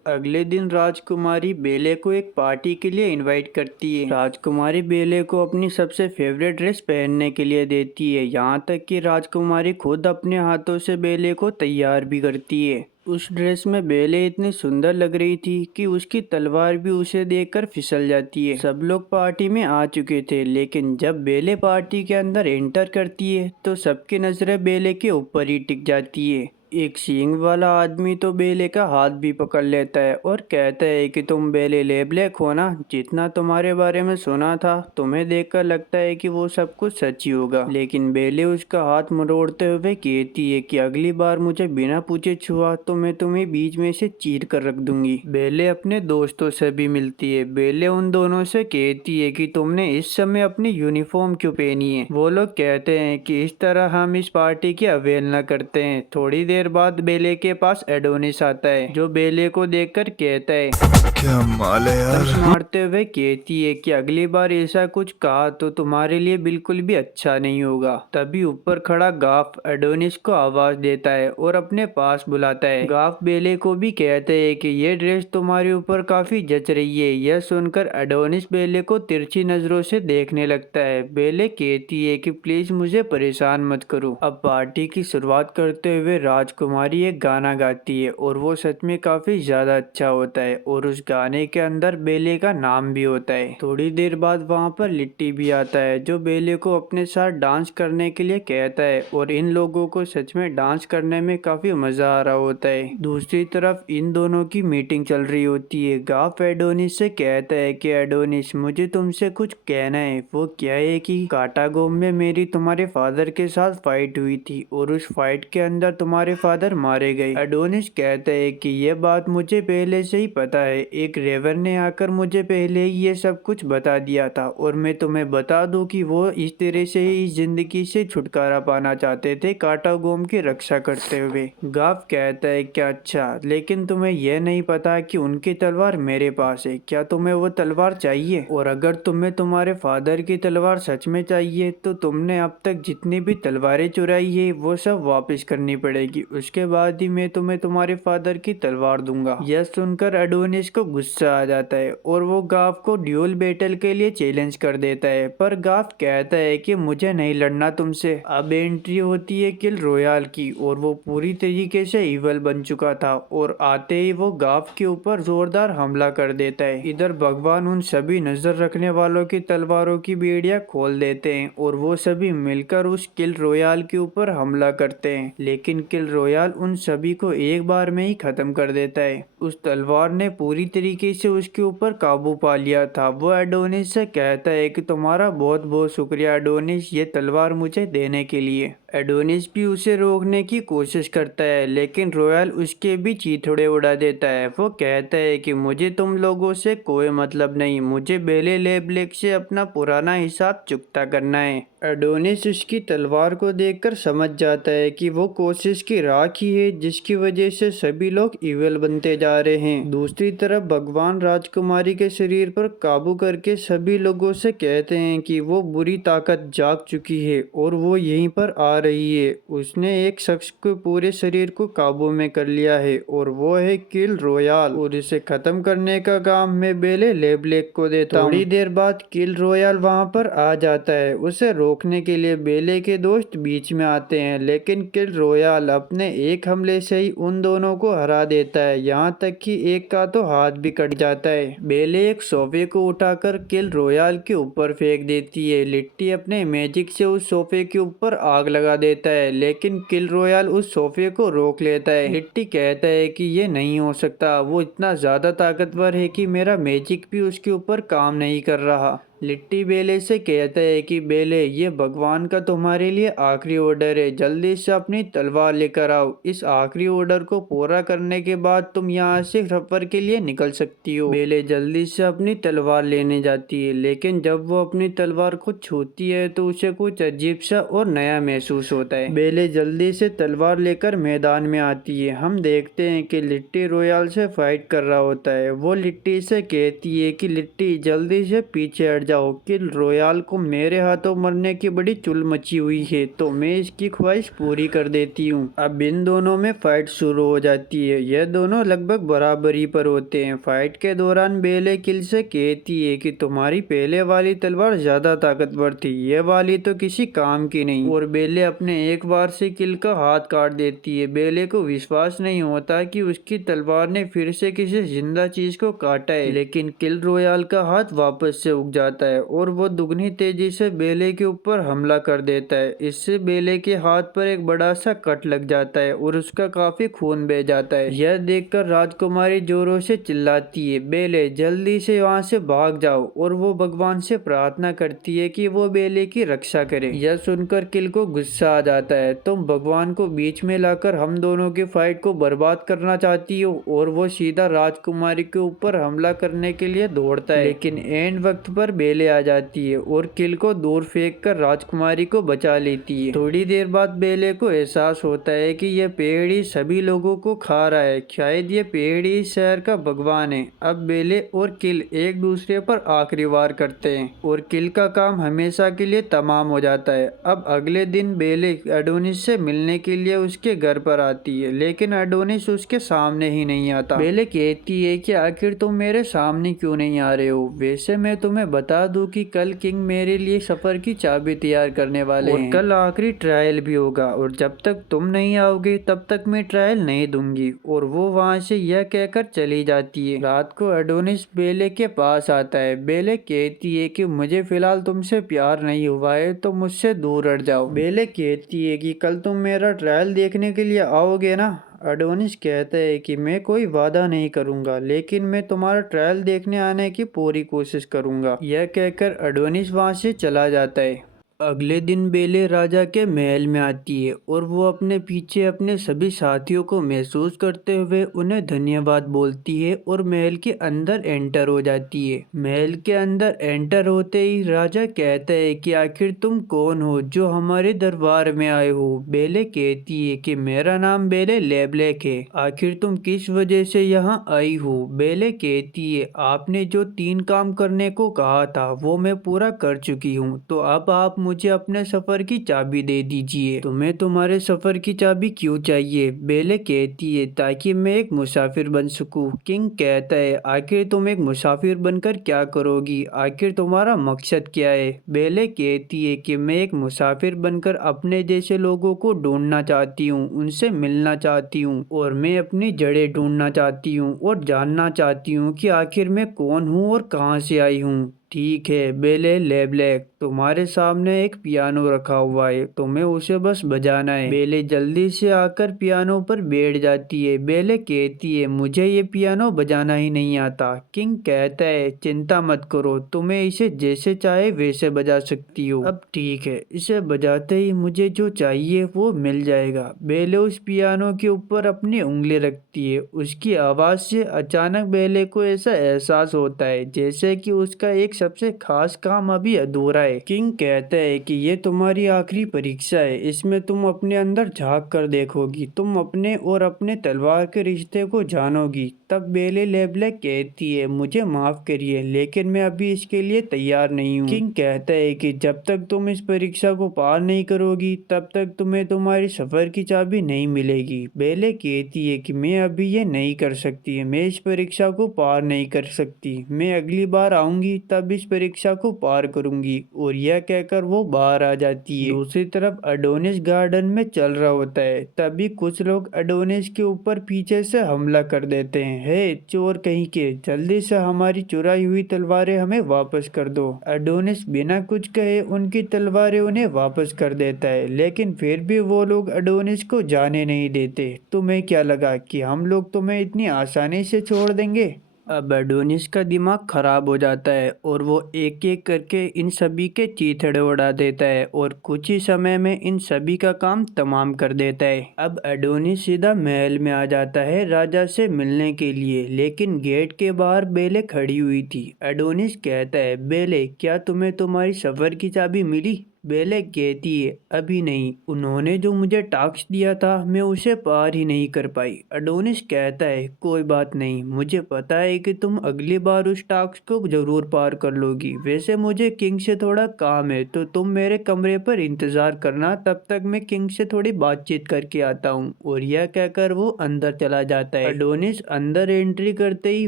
अगले दिन राजकुमारी बेले को एक पार्टी के लिए इनवाइट करती है। राजकुमारी बेले को अपनी सबसे फेवरेट ड्रेस पहनने के लिए देती है। यहाँ तक कि राजकुमारी खुद अपने हाथों से बेले को तैयार भी करती है। उस ड्रेस में बेले इतनी सुंदर लग रही थी कि उसकी तलवार भी उसे देखकर फिसल जाती है। सब लोग पार्टी में आ चुके थे, लेकिन जब बेले पार्टी के अंदर एंटर करती है तो सबकी नजरें बेले के ऊपर ही टिक जाती है। एक सींग वाला आदमी तो बेले का हाथ भी पकड़ लेता है और कहता है कि तुम बेले लेब्लैक हो ना, जितना तुम्हारे बारे में सुना था तुम्हें देखकर लगता है कि वो सब कुछ सच ही होगा। लेकिन बेले उसका हाथ मरोड़ते हुए कहती है कि अगली बार मुझे बिना पूछे छुआ तो मैं तुम्हें बीच में से चीर कर रख दूंगी। बेले अपने दोस्तों से भी मिलती है। बेले उन दोनों से कहती है कि तुमने इस समय अपनी यूनिफॉर्म क्यों पहनी है। वो लोग कहते हैं कि इस तरह हम इस पार्टी की अवहेलना करते हैं। थोड़ी देर देर बाद बेले के पास एडोनिस आता है, जो बेले को देखकर कहता है, क्या माल है तंज यार। मारते हुए कहती है कि अगली बार ऐसा कुछ कहा तो तुम्हारे लिए बिल्कुल भी अच्छा नहीं होगा। तभी ऊपर खड़ा गाफ एडोनिस को आवाज देता है और अपने पास बुलाता है। गाफ बेले को भी कहते है कि ये ड्रेस तुम्हारे ऊपर काफी जच रही है। यह सुनकर एडोनिस बेले को तिरछी नजरों से देखने लगता है। बेले कहती है कि प्लीज मुझे परेशान मत करो। अब पार्टी की शुरुआत करते हुए राजकुमारी एक गाना गाती है और वो सच में काफी ज्यादा अच्छा होता है और उस गाने के अंदर बेले का नाम भी होता है। थोड़ी देर बाद वहाँ पर लिट्टी भी आता है, जो बेले को अपने साथ डांस करने के लिए कहता है और इन लोगों को सच में डांस करने में काफी मजा आ रहा होता है। दूसरी तरफ इन दोनों की मीटिंग चल रही होती है। गाफ एडोनिस से कहता है कि एडोनिस, मुझे तुमसे कुछ कहना है। वो क्या है कि काटागोम में मेरी तुम्हारे फादर के साथ फाइट हुई थी और उस फाइट के अंदर तुम्हारे फादर मारे गए। एडोनिस कहता है कि यह बात मुझे पहले से ही पता है। एक रेवन ने आकर मुझे पहले ही ये सब कुछ बता दिया था और मैं तुम्हें बता दूं कि वो इस तरह से ही इस जिंदगी से छुटकारा पाना चाहते थे, काटागोम की रक्षा करते हुए। गाफ कहता है क्या अच्छा, लेकिन तुम्हें यह नहीं पता कि उनकी तलवार मेरे पास है। क्या तुम्हें वो तलवार चाहिए? और अगर तुम्हें तुम्हारे फादर की तलवार सच में चाहिए तो तुमने अब तक जितनी भी तलवारें चुराई है वो सब वापस करनी पड़ेगी। उसके बाद ही मैं तुम्हें तुम्हारे फादर की तलवार दूंगा। यह सुनकर एडोनिस को गुस्सा आ जाता है और वो गाफ को ड्यूल बैटल के लिए चैलेंज कर देता है, पर गाफ कहता है कि मुझे नहीं लड़ना तुमसे। अब एंट्री होती है किल रॉयल की और वो पूरी तरीके से इवल बन चुका था और आते ही वो गाफ के ऊपर जोरदार हमला कर देता है। इधर भगवान उन सभी नजर रखने वालों की तलवारों की बेड़ियां खोल देते हैं और वो सभी मिलकर उस किल रॉयल के ऊपर हमला करते हैं, लेकिन किल रॉयल उन सभी को एक बार में ही खत्म कर देता है। उस तलवार ने पूरी तरीके से उसके ऊपर काबू पा लिया था। वो एडोनिस से कहता है कि तुम्हारा बहुत बहुत शुक्रिया एडोनिस, ये तलवार मुझे देने के लिए। एडोनिस भी उसे रोकने की कोशिश करता है, लेकिन रॉयल उसके भी चीथड़े उड़ा देता है। वो कहता है कि मुझे तुम लोगों से कोई मतलब नहीं, मुझे बेले ले ब्लैक से अपना पुराना हिसाब चुकता करना है। एडोनिस उसकी तलवार को देखकर समझ जाता है कि वो कोशिश की राख ही है जिसकी वजह से सभी लोग इविल बनते जा रहे हैं। दूसरी तरफ भगवान राजकुमारी के शरीर पर काबू करके सभी लोगों से कहते हैं कि वो बुरी ताकत जाग चुकी है और वो यहीं पर आ रही है। उसने एक शख्स को पूरे शरीर को काबू में कर लिया है और वो है किल रॉयल, और इसे खत्म करने का काम मैं बेले ले ब्लैक को देता हूँ। थोड़ी देर बाद किल रॉयल वहाँ पर आ जाता है। उसे रोकने के लिए बेले के दोस्त बीच में आते हैं, लेकिन किल रॉयल अपने एक हमले से ही उन दोनों को हरा देता है, यहाँ तक कि एक का तो हाथ भी कट जाता है। बेले एक सोफे को उठाकर किल रॉयल के ऊपर फेंक देती है। लिट्टी अपने मैजिक से उस सोफे के ऊपर आग लगा देता है, लेकिन किल रॉयल उस सोफे को रोक लेता है। लिट्टी कहता है कि ये नहीं हो सकता, वो इतना ज्यादा ताकतवर है कि मेरा मैजिक भी उसके ऊपर काम नहीं कर रहा। लिट्टी बेले से कहता है कि बेले, ये भगवान का तुम्हारे लिए आखिरी ऑर्डर है, जल्दी से अपनी तलवार लेकर आओ। इस आखिरी ऑर्डर को पूरा करने के बाद तुम यहाँ से सफर के लिए निकल सकती हो। बेले जल्दी से अपनी तलवार लेने जाती है, लेकिन जब वो अपनी तलवार को छूती है तो उसे कुछ अजीब सा और नया महसूस होता है। बेले जल्दी से तलवार लेकर मैदान में आती है। हम देखते हैं कि लिट्टी रॉयल से फाइट कर रहा होता है। वो लिट्टी से कहती है कि लिट्टी जल्दी से पीछे हट जाओ, किल रॉयल को मेरे हाथों मरने की बड़ी चुल मची हुई है तो मैं इसकी ख्वाहिश पूरी कर देती हूँ। अब इन दोनों में फाइट शुरू हो जाती है। यह दोनों लगभग बराबरी पर होते हैं। फाइट के दौरान बेले किल से कहती है कि तुम्हारी पहले वाली तलवार ज्यादा ताकतवर थी, यह वाली तो किसी काम की नहीं, और बेले अपने एक बार से किल का हाथ काट देती है। बेले को विश्वास नहीं होता कि उसकी तलवार ने फिर से किसी जिंदा चीज को काटा है, लेकिन किल रॉयल का हाथ वापस से उग जाता है और वो दुगनी तेजी से बेले के ऊपर हमला कर देता है। इससे बेले के हाथ पर एक बड़ा सा कट लग जाता है और उसका काफी खून बह जाता है। यह देखकर राजकुमारी जोरों से चिल्लाती है, बेले जल्दी से वहाँ से भाग जाओ, और वो भगवान से प्रार्थना करती है कि वो बेले की रक्षा करे। यह सुनकर किल को गुस्सा आ जाता है, तुम भगवान को बीच में लाकर हम दोनों की फाइट को बर्बाद करना चाहती हो, और वो सीधा राजकुमारी के ऊपर हमला करने के लिए दौड़ता है। लेकिन एंड वक्त पर बेले आ जाती है और किल को दूर फेंक कर राजकुमारी को बचा लेती है। थोड़ी देर बाद बेले को एहसास होता है कि यह पेड़ ही सभी लोगों को खा रहा है, शायद ये पेड़ ही इस शहर का भगवान है। अब बेले और किल एक दूसरे पर आखिरी वार करते हैं और किल का काम हमेशा के लिए तमाम हो जाता है। अब अगले दिन बेले एडोनिस से मिलने के लिए उसके घर पर आती है, लेकिन एडोनिस उसके सामने ही नहीं आता। बेले कहती है कि आखिर तुम मेरे सामने क्यों नहीं आ रहे हो? वैसे मैं तुम्हें बता दूं कि कल किंग मेरे लिए सफर की चाबी तैयार करने वाले हैं। कल आखिरी ट्रायल भी होगा और जब तक तुम नहीं आओगे तब तक मैं ट्रायल नहीं दूंगी। और वो वहाँ से यह कहकर चली जाती है। रात को एडोनिस बेले के पास आता है। बेले कहती है कि मुझे फिलहाल तुमसे प्यार नहीं हुआ है तो मुझसे दूर हट जाओ। बेले कहती है कि कल तुम मेरा ट्रायल देखने के लिए आओगे ना? एडोनिस कहता है कि मैं कोई वादा नहीं करूंगा, लेकिन मैं तुम्हारा ट्रायल देखने आने की पूरी कोशिश करूंगा। यह कहकर एडोनिस वहां से चला जाता है। अगले दिन बेले राजा के महल में आती है और वो अपने पीछे अपने सभी साथियों को महसूस करते हुए उन्हें धन्यवाद बोलती है और महल के अंदर एंटर हो जाती है। महल के अंदर एंटर होते ही राजा कहता है कि आखिर तुम कौन हो जो हमारे दरबार में आए हो? बेले कहती है कि मेरा नाम बेले लेब्लैक है। आखिर तुम किस वजह से यहाँ आई हो? बेले कहती है आपने जो 3 काम करने को कहा था वो मैं पूरा कर चुकी हूँ, तो अब आप मुझे अपने सफर की चाबी दे दीजिए। तुम्हें तुम्हारे सफर की चाबी क्यों चाहिए? बेले कहती है ताकि मैं एक मुसाफिर बन सकूं। किंग कहता है आखिर तुम एक मुसाफिर बनकर क्या करोगी? आखिर तुम्हारा मकसद क्या है? बेले कहती है कि मैं एक मुसाफिर बनकर अपने जैसे लोगों को ढूंढना चाहती हूँ, उनसे मिलना चाहती हूँ और मैं अपनी जड़ें ढूंढना चाहती हूँ और जानना चाहती हूँ कि आखिर मैं कौन हूँ और कहाँ से आई हूँ। ठीक है बेले लेब्लैक, तुम्हारे सामने एक पियानो रखा हुआ है, तुम्हें उसे बस बजाना है। बेले जल्दी से आकर पियानो पर बैठ जाती है। बेले कहती है मुझे ये पियानो बजाना ही नहीं आता। किंग कहता है चिंता मत करो, तुम्हें इसे जैसे चाहे वैसे बजा सकती हो। अब ठीक है, इसे बजाते ही मुझे जो चाहिए वो मिल जाएगा। बेले उस पियानो के ऊपर अपनी उंगली रखती है। उसकी आवाज से अचानक बेले को ऐसा एहसास होता है जैसे कि उसका एक सबसे खास काम अभी अधूरा है। किंग कहता है कि ये तुम्हारी आखिरी परीक्षा है, इसमें तुम अपने अंदर झांक कर देखोगी, तुम अपने और अपने तलवार के रिश्ते को जानोगी। तब बेले लेब्लैक कहती है मुझे माफ करिए, लेकिन मैं अभी इसके लिए तैयार नहीं हूँ। किंग कहता है कि जब तक तुम इस परीक्षा को पार नहीं करोगी तब तक तुम्हें तुम्हारी सफर की चाबी नहीं मिलेगी। बेले कहती है कि मैं अभी ये नहीं कर सकती, मैं इस परीक्षा को पार नहीं कर सकती, मैं अगली बार आऊंगी तब इस परीक्षा को पार करूंगी। और यह कहकर वो बाहर आ जाती है। दूसरी तरफ एडोनिस गार्डन में चल रहा होता है, तभी कुछ लोग एडोनिस के ऊपर पीछे से हमला कर देते हैं। हे चोर कहीं के, जल्दी से हमारी चुराई हुई तलवारें हमें वापस कर दो। एडोनिस बिना कुछ कहे उनकी तलवारें उन्हें वापस कर देता है, लेकिन फिर भी वो लोग एडोनिस को जाने नहीं देते। तुम्हें क्या लगा कि हम लोग तुम्हें इतनी आसानी से छोड़ देंगे? अब एडोनिस का दिमाग खराब हो जाता है और वो एक एक करके इन सभी के चीथड़े उड़ा देता है और कुछ ही समय में इन सभी का काम तमाम कर देता है। अब एडोनिस सीधा महल में आ जाता है राजा से मिलने के लिए, लेकिन गेट के बाहर बेले खड़ी हुई थी। एडोनिस कहता है बेले क्या तुम्हें तुम्हारी सफर की चाबी मिली? बेले कहती है अभी नहीं, उन्होंने जो मुझे टास्क दिया था मैं उसे पार ही नहीं कर पाई। एडोनिस कहता है कोई बात नहीं, मुझे पता है कि तुम अगली बार उस टास्क को जरूर पार कर लोगी। वैसे मुझे किंग से थोड़ा काम है तो तुम मेरे कमरे पर इंतजार करना, तब तक मैं किंग से थोड़ी बातचीत करके आता हूँ। और यह कहकर वो अंदर चला जाता है। एडोनिस अंदर एंट्री करते ही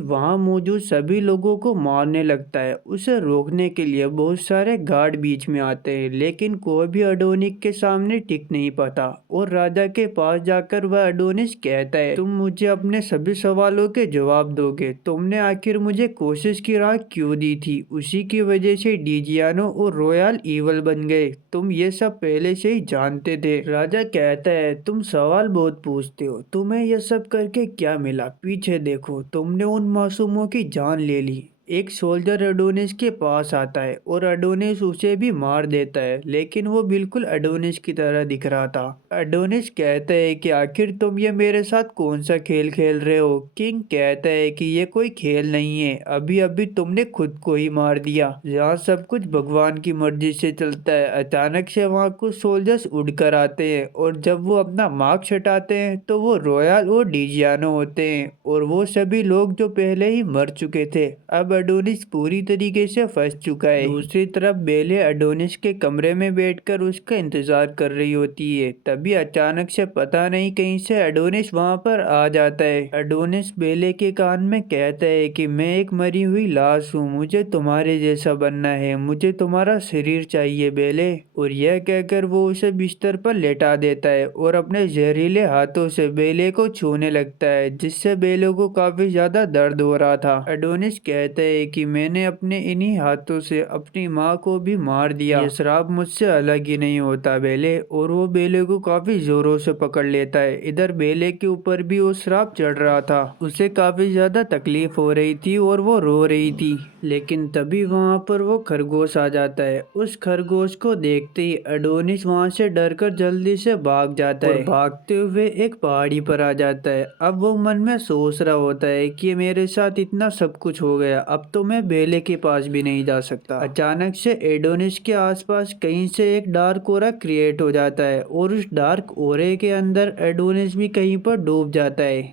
वहाँ मौजूद सभी लोगों को मारने लगता है। उसे रोकने के लिए बहुत सारे गार्ड बीच में आते हैं, लेकिन कोई भी एडोनिस के सामने टिक नहीं पाता। और राजा के पास जाकर वह एडोनिस कहता है तुम मुझे अपने सभी सवालों के जवाब दोगे, तुमने आखिर मुझे कोशिश की राह क्यों दी थी? उसी की वजह से डिजियानो और रॉयल ईवल बन गए, तुम ये सब पहले से ही जानते थे। राजा कहता है तुम सवाल बहुत पूछते हो, तुम्हें यह सब करके क्या मिला? पीछे देखो, तुमने उन मासूमों की जान ले ली, एक सोल्जर एडोनिस के पास आता है और एडोनिस उसे भी मार देता है, लेकिन वो बिल्कुल एडोनिस की तरह दिख रहा था। एडोनिस कहता है कि आखिर तुम ये मेरे साथ कौन सा खेल खेल रहे हो। किंग कहता है कि ये कोई खेल नहीं है, अभी अभी तुमने खुद को ही मार दिया। यहाँ सब कुछ भगवान की मर्जी से चलता है। अचानक से वहाँ कुछ सोल्जर्स उड़कर आते हैं और जब वो अपना मास्क हटाते हैं तो वो रॉयल और डिजियानो होते हैं और वो सभी लोग जो पहले ही मर चुके थे। अब एडोनिस पूरी तरीके से फंस चुका है। दूसरी तरफ बेले एडोनिस के कमरे में बैठकर उसका इंतजार कर रही होती है। तभी अचानक से पता नहीं कहीं से एडोनिस वहां पर आ जाता है। एडोनिस बेले के कान में कहता है कि मैं एक मरी हुई लाश हूँ, मुझे तुम्हारे जैसा बनना है, मुझे तुम्हारा शरीर चाहिए बेले। और यह कहकर वो उसे बिस्तर पर लेटा देता है और अपने जहरीले हाथों से बेले को छूने लगता है, जिससे बेले को काफी ज्यादा दर्द हो रहा था। एडोनिस कहता है कि मैंने अपने इन्हीं हाथों से अपनी माँ को भी मार दिया, ये श्राप मुझसे अलग ही नहीं होता बेले। और वो बेले को काफी जोरों से पकड़ लेता है। इधर बेले के ऊपर भी वो श्राप चढ़ रहा था, उसे काफी ज्यादा तकलीफ हो रही थी और वो रो रही थी। लेकिन तभी वहां पर वो खरगोश आ जाता है। उस खरगोश को देखते ही एडोनिस वहां से डरकर जल्दी से भाग जाता है और भागते हुए एक पहाड़ी पर आ जाता है। अब वो मन में सोच रहा होता है कि मेरे साथ इतना सब कुछ हो गया, अब तो मैं बेले के पास भी नहीं जा सकता। अचानक से एडोनिस के आसपास कहीं से एक डार्क ओरा क्रिएट हो जाता है और उस डार्क ओरे के अंदर एडोनिस भी कहीं पर डूब जाता है।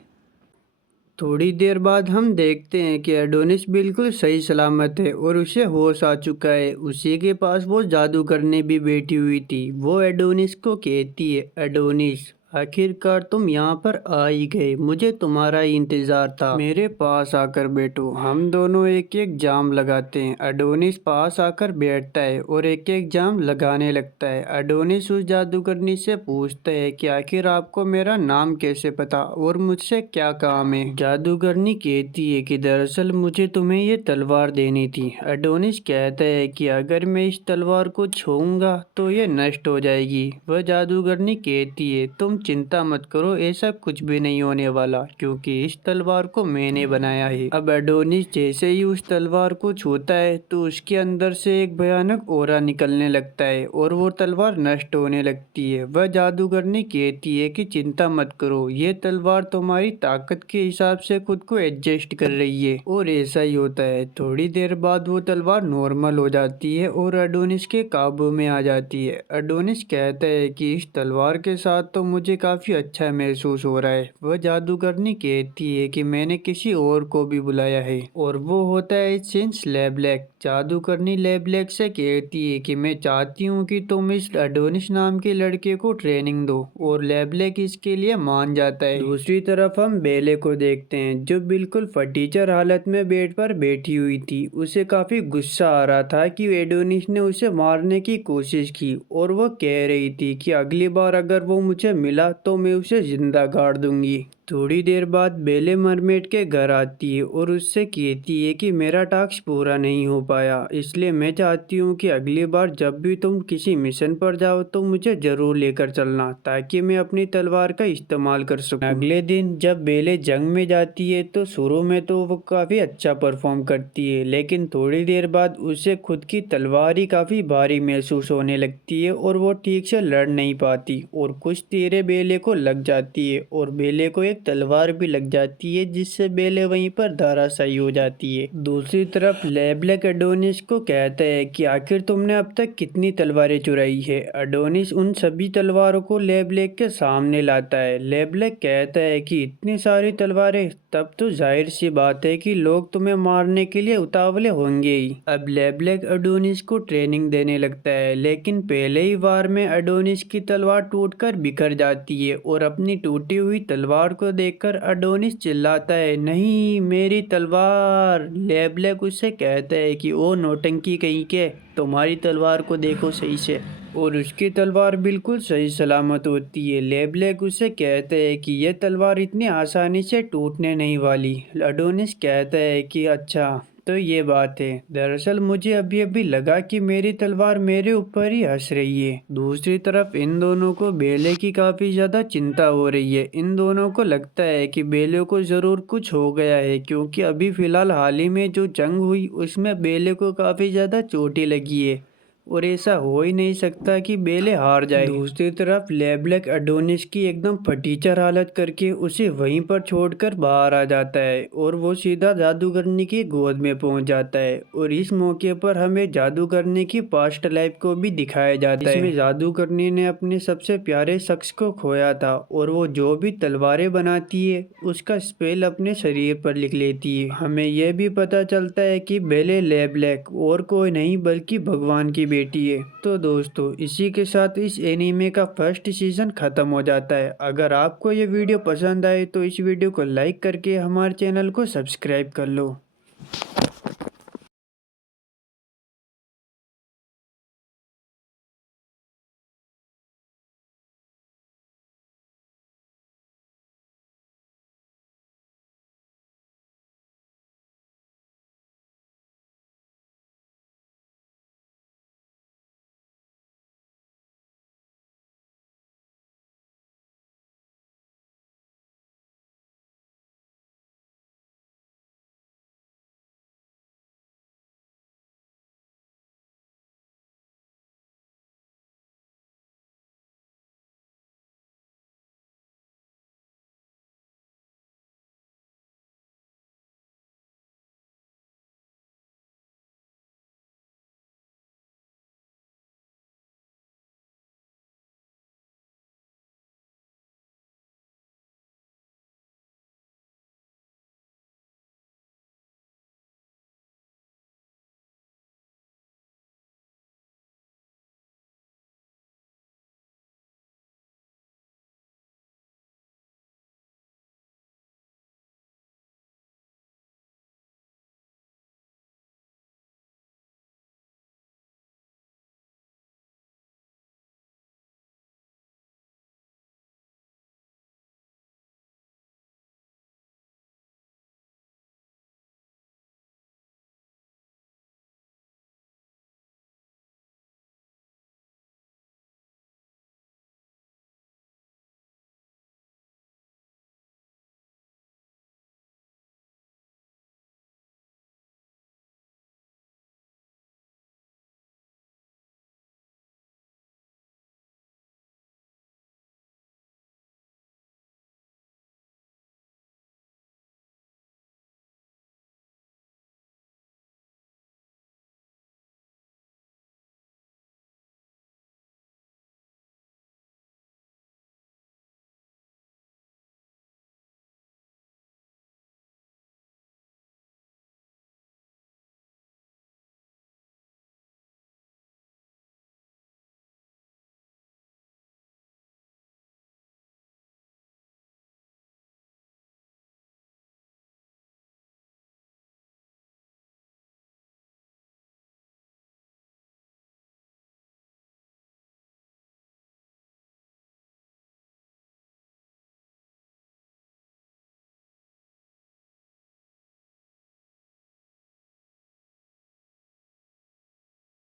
थोड़ी देर बाद हम देखते हैं कि एडोनिस बिल्कुल सही सलामत है और उसे होश आ चुका है। उसी के पास वो जादू करने भी बैठी हुई थी। वो एडोनिस को कहती है, एडोनिस आखिरकार तुम यहाँ पर आ ही गए, मुझे तुम्हारा ही इंतजार था, मेरे पास आकर बैठो। हम दोनों एक एक जाम लगाते हैं। एडोनिस पास आकर बैठता है और एक एक जाम लगाने लगता है। एडोनिस उस जादूगरनी से पूछता है कि आखिर आपको मेरा नाम कैसे पता और मुझसे क्या काम है। जादूगरनी कहती है कि दरअसल मुझे तुम्हें ये तलवार देनी थी। एडोनिस कहता है कि अगर मैं इस तलवार को छूऊंगा तो ये नष्ट हो जाएगी। वह जादूगरनी कहती है तुम चिंता मत करो, ऐसा कुछ भी नहीं होने वाला, क्योंकि इस तलवार को मैंने बनाया है। अब एडोनिस जैसे ही उस तलवार को छूता है तो उसके अंदर से एक भयानक ओरा निकलने लगता है और वो तलवार नष्ट होने लगती है। वह जादूगरनी कहती है कि चिंता मत करो, ये तलवार तुम्हारी ताकत के हिसाब से खुद को एडजस्ट कर रही है। और ऐसा ही होता है। थोड़ी देर बाद वो तलवार नॉर्मल हो जाती है और एडोनिस के काबू में आ जाती है। एडोनिस कहता है कि इस तलवार के साथ तो मुझे काफी अच्छा महसूस हो रहा है। वह जादूगरनी कहती है कि मैंने किसी और को भी बुलाया है और वो होता है सिंस लेब्लैक। जादूगरनी लेब्लैक से कहती है कि मैं चाहती हूँ कि तुम इस एडोनिस नाम के लड़के को ट्रेनिंग दो और लेब्लैक इसके लिए मान जाता है। दूसरी तरफ हम बेले को देखते हैं जो बिल्कुल फटीचर हालत में बेड पर बैठी हुई थी। उसे काफी गुस्सा आ रहा था कि एडोनिस ने उसे मारने की कोशिश की और वो कह रही थी कि अगली बार अगर वो मुझे मिला तो मैं उसे जिंदा गाड़ दूंगी। थोड़ी देर बाद बेले मरमेड के घर आती है और उससे कहती है कि मेरा टास्क पूरा नहीं हो पाया, इसलिए मैं चाहती हूँ कि अगली बार जब भी तुम किसी मिशन पर जाओ तो मुझे जरूर लेकर चलना, ताकि मैं अपनी तलवार का इस्तेमाल कर सकूं। अगले दिन जब बेले जंग में जाती है तो शुरू में तो वो काफ़ी अच्छा परफॉर्म करती है, लेकिन थोड़ी देर बाद उसे खुद की तलवार ही काफ़ी भारी महसूस होने लगती है और वो ठीक से लड़ नहीं पाती और कुछ तीरें बेले को लग जाती है और बेले को एक तलवार भी लग जाती है, जिससे बेले वहीं पर धराशायी हो जाती है। दूसरी तरफ लेब्लैक एडोनिस को कहता है कि आखिर तुमने अब तक कितनी तलवारें चुराई है। एडोनिस उन सभी तलवारों को लेब्लैक के सामने लाता है। लेब्लैक कहता है कि इतनी सारी तलवारें, तब तो जाहिर सी बात है कि लोग तुम्हें मारने के लिए उतावले होंगे ही। अब लेब्लैक एडोनिस को ट्रेनिंग देने लगता है, लेकिन पहले ही वार में एडोनिस की तलवार टूटकर बिखर जाती है और अपनी टूटी हुई तलवार को देखकर एडोनिस चिल्लाता है, नहीं मेरी तलवार। लेब्लैक उससे कहता है कि ओ नौटंकी कहीं के, तुम्हारी तलवार को देखो सही से। और उसकी तलवार बिल्कुल सही सलामत होती है। लेब्लैक उसे कहते हैं कि यह तलवार इतनी आसानी से टूटने नहीं वाली। एडोनिस कहता है कि अच्छा तो ये बात है। दरअसल मुझे अभी अभी लगा कि मेरी तलवार मेरे ऊपर ही हंस रही है। दूसरी तरफ इन दोनों को बेले की काफ़ी ज़्यादा चिंता हो रही है। इन दोनों को लगता है कि बेले को ज़रूर कुछ हो गया है, क्योंकि अभी फ़िलहाल हाल ही में जो जंग हुई उसमें बेले को काफ़ी ज़्यादा चोटें लगी है और ऐसा हो ही नहीं सकता कि बेले हार जाए। दूसरी तरफ लेब्लैक एडोनिस की एकदम फटीचर हालत करके उसे वहीं पर छोड़कर बाहर आ जाता है और वो सीधा जादूगरनी की गोद में पहुंच जाता है। और इस मौके पर हमें जादूगरनी की पास्ट लाइफ को भी दिखाया जाता है। इसमें जादूगरनी ने अपने सबसे प्यारे शख्स को खोया था और वो जो भी तलवारें बनाती है उसका स्पेल अपने शरीर पर लिख लेती है। हमें यह भी पता चलता है कि बेले लेब्लैक और कोई नहीं बल्कि भगवान की बेटी है। तो दोस्तों, इसी के साथ इस एनीमे का फर्स्ट सीजन खत्म हो जाता है। अगर आपको ये वीडियो पसंद आए तो इस वीडियो को लाइक करके हमारे चैनल को सब्सक्राइब कर लो।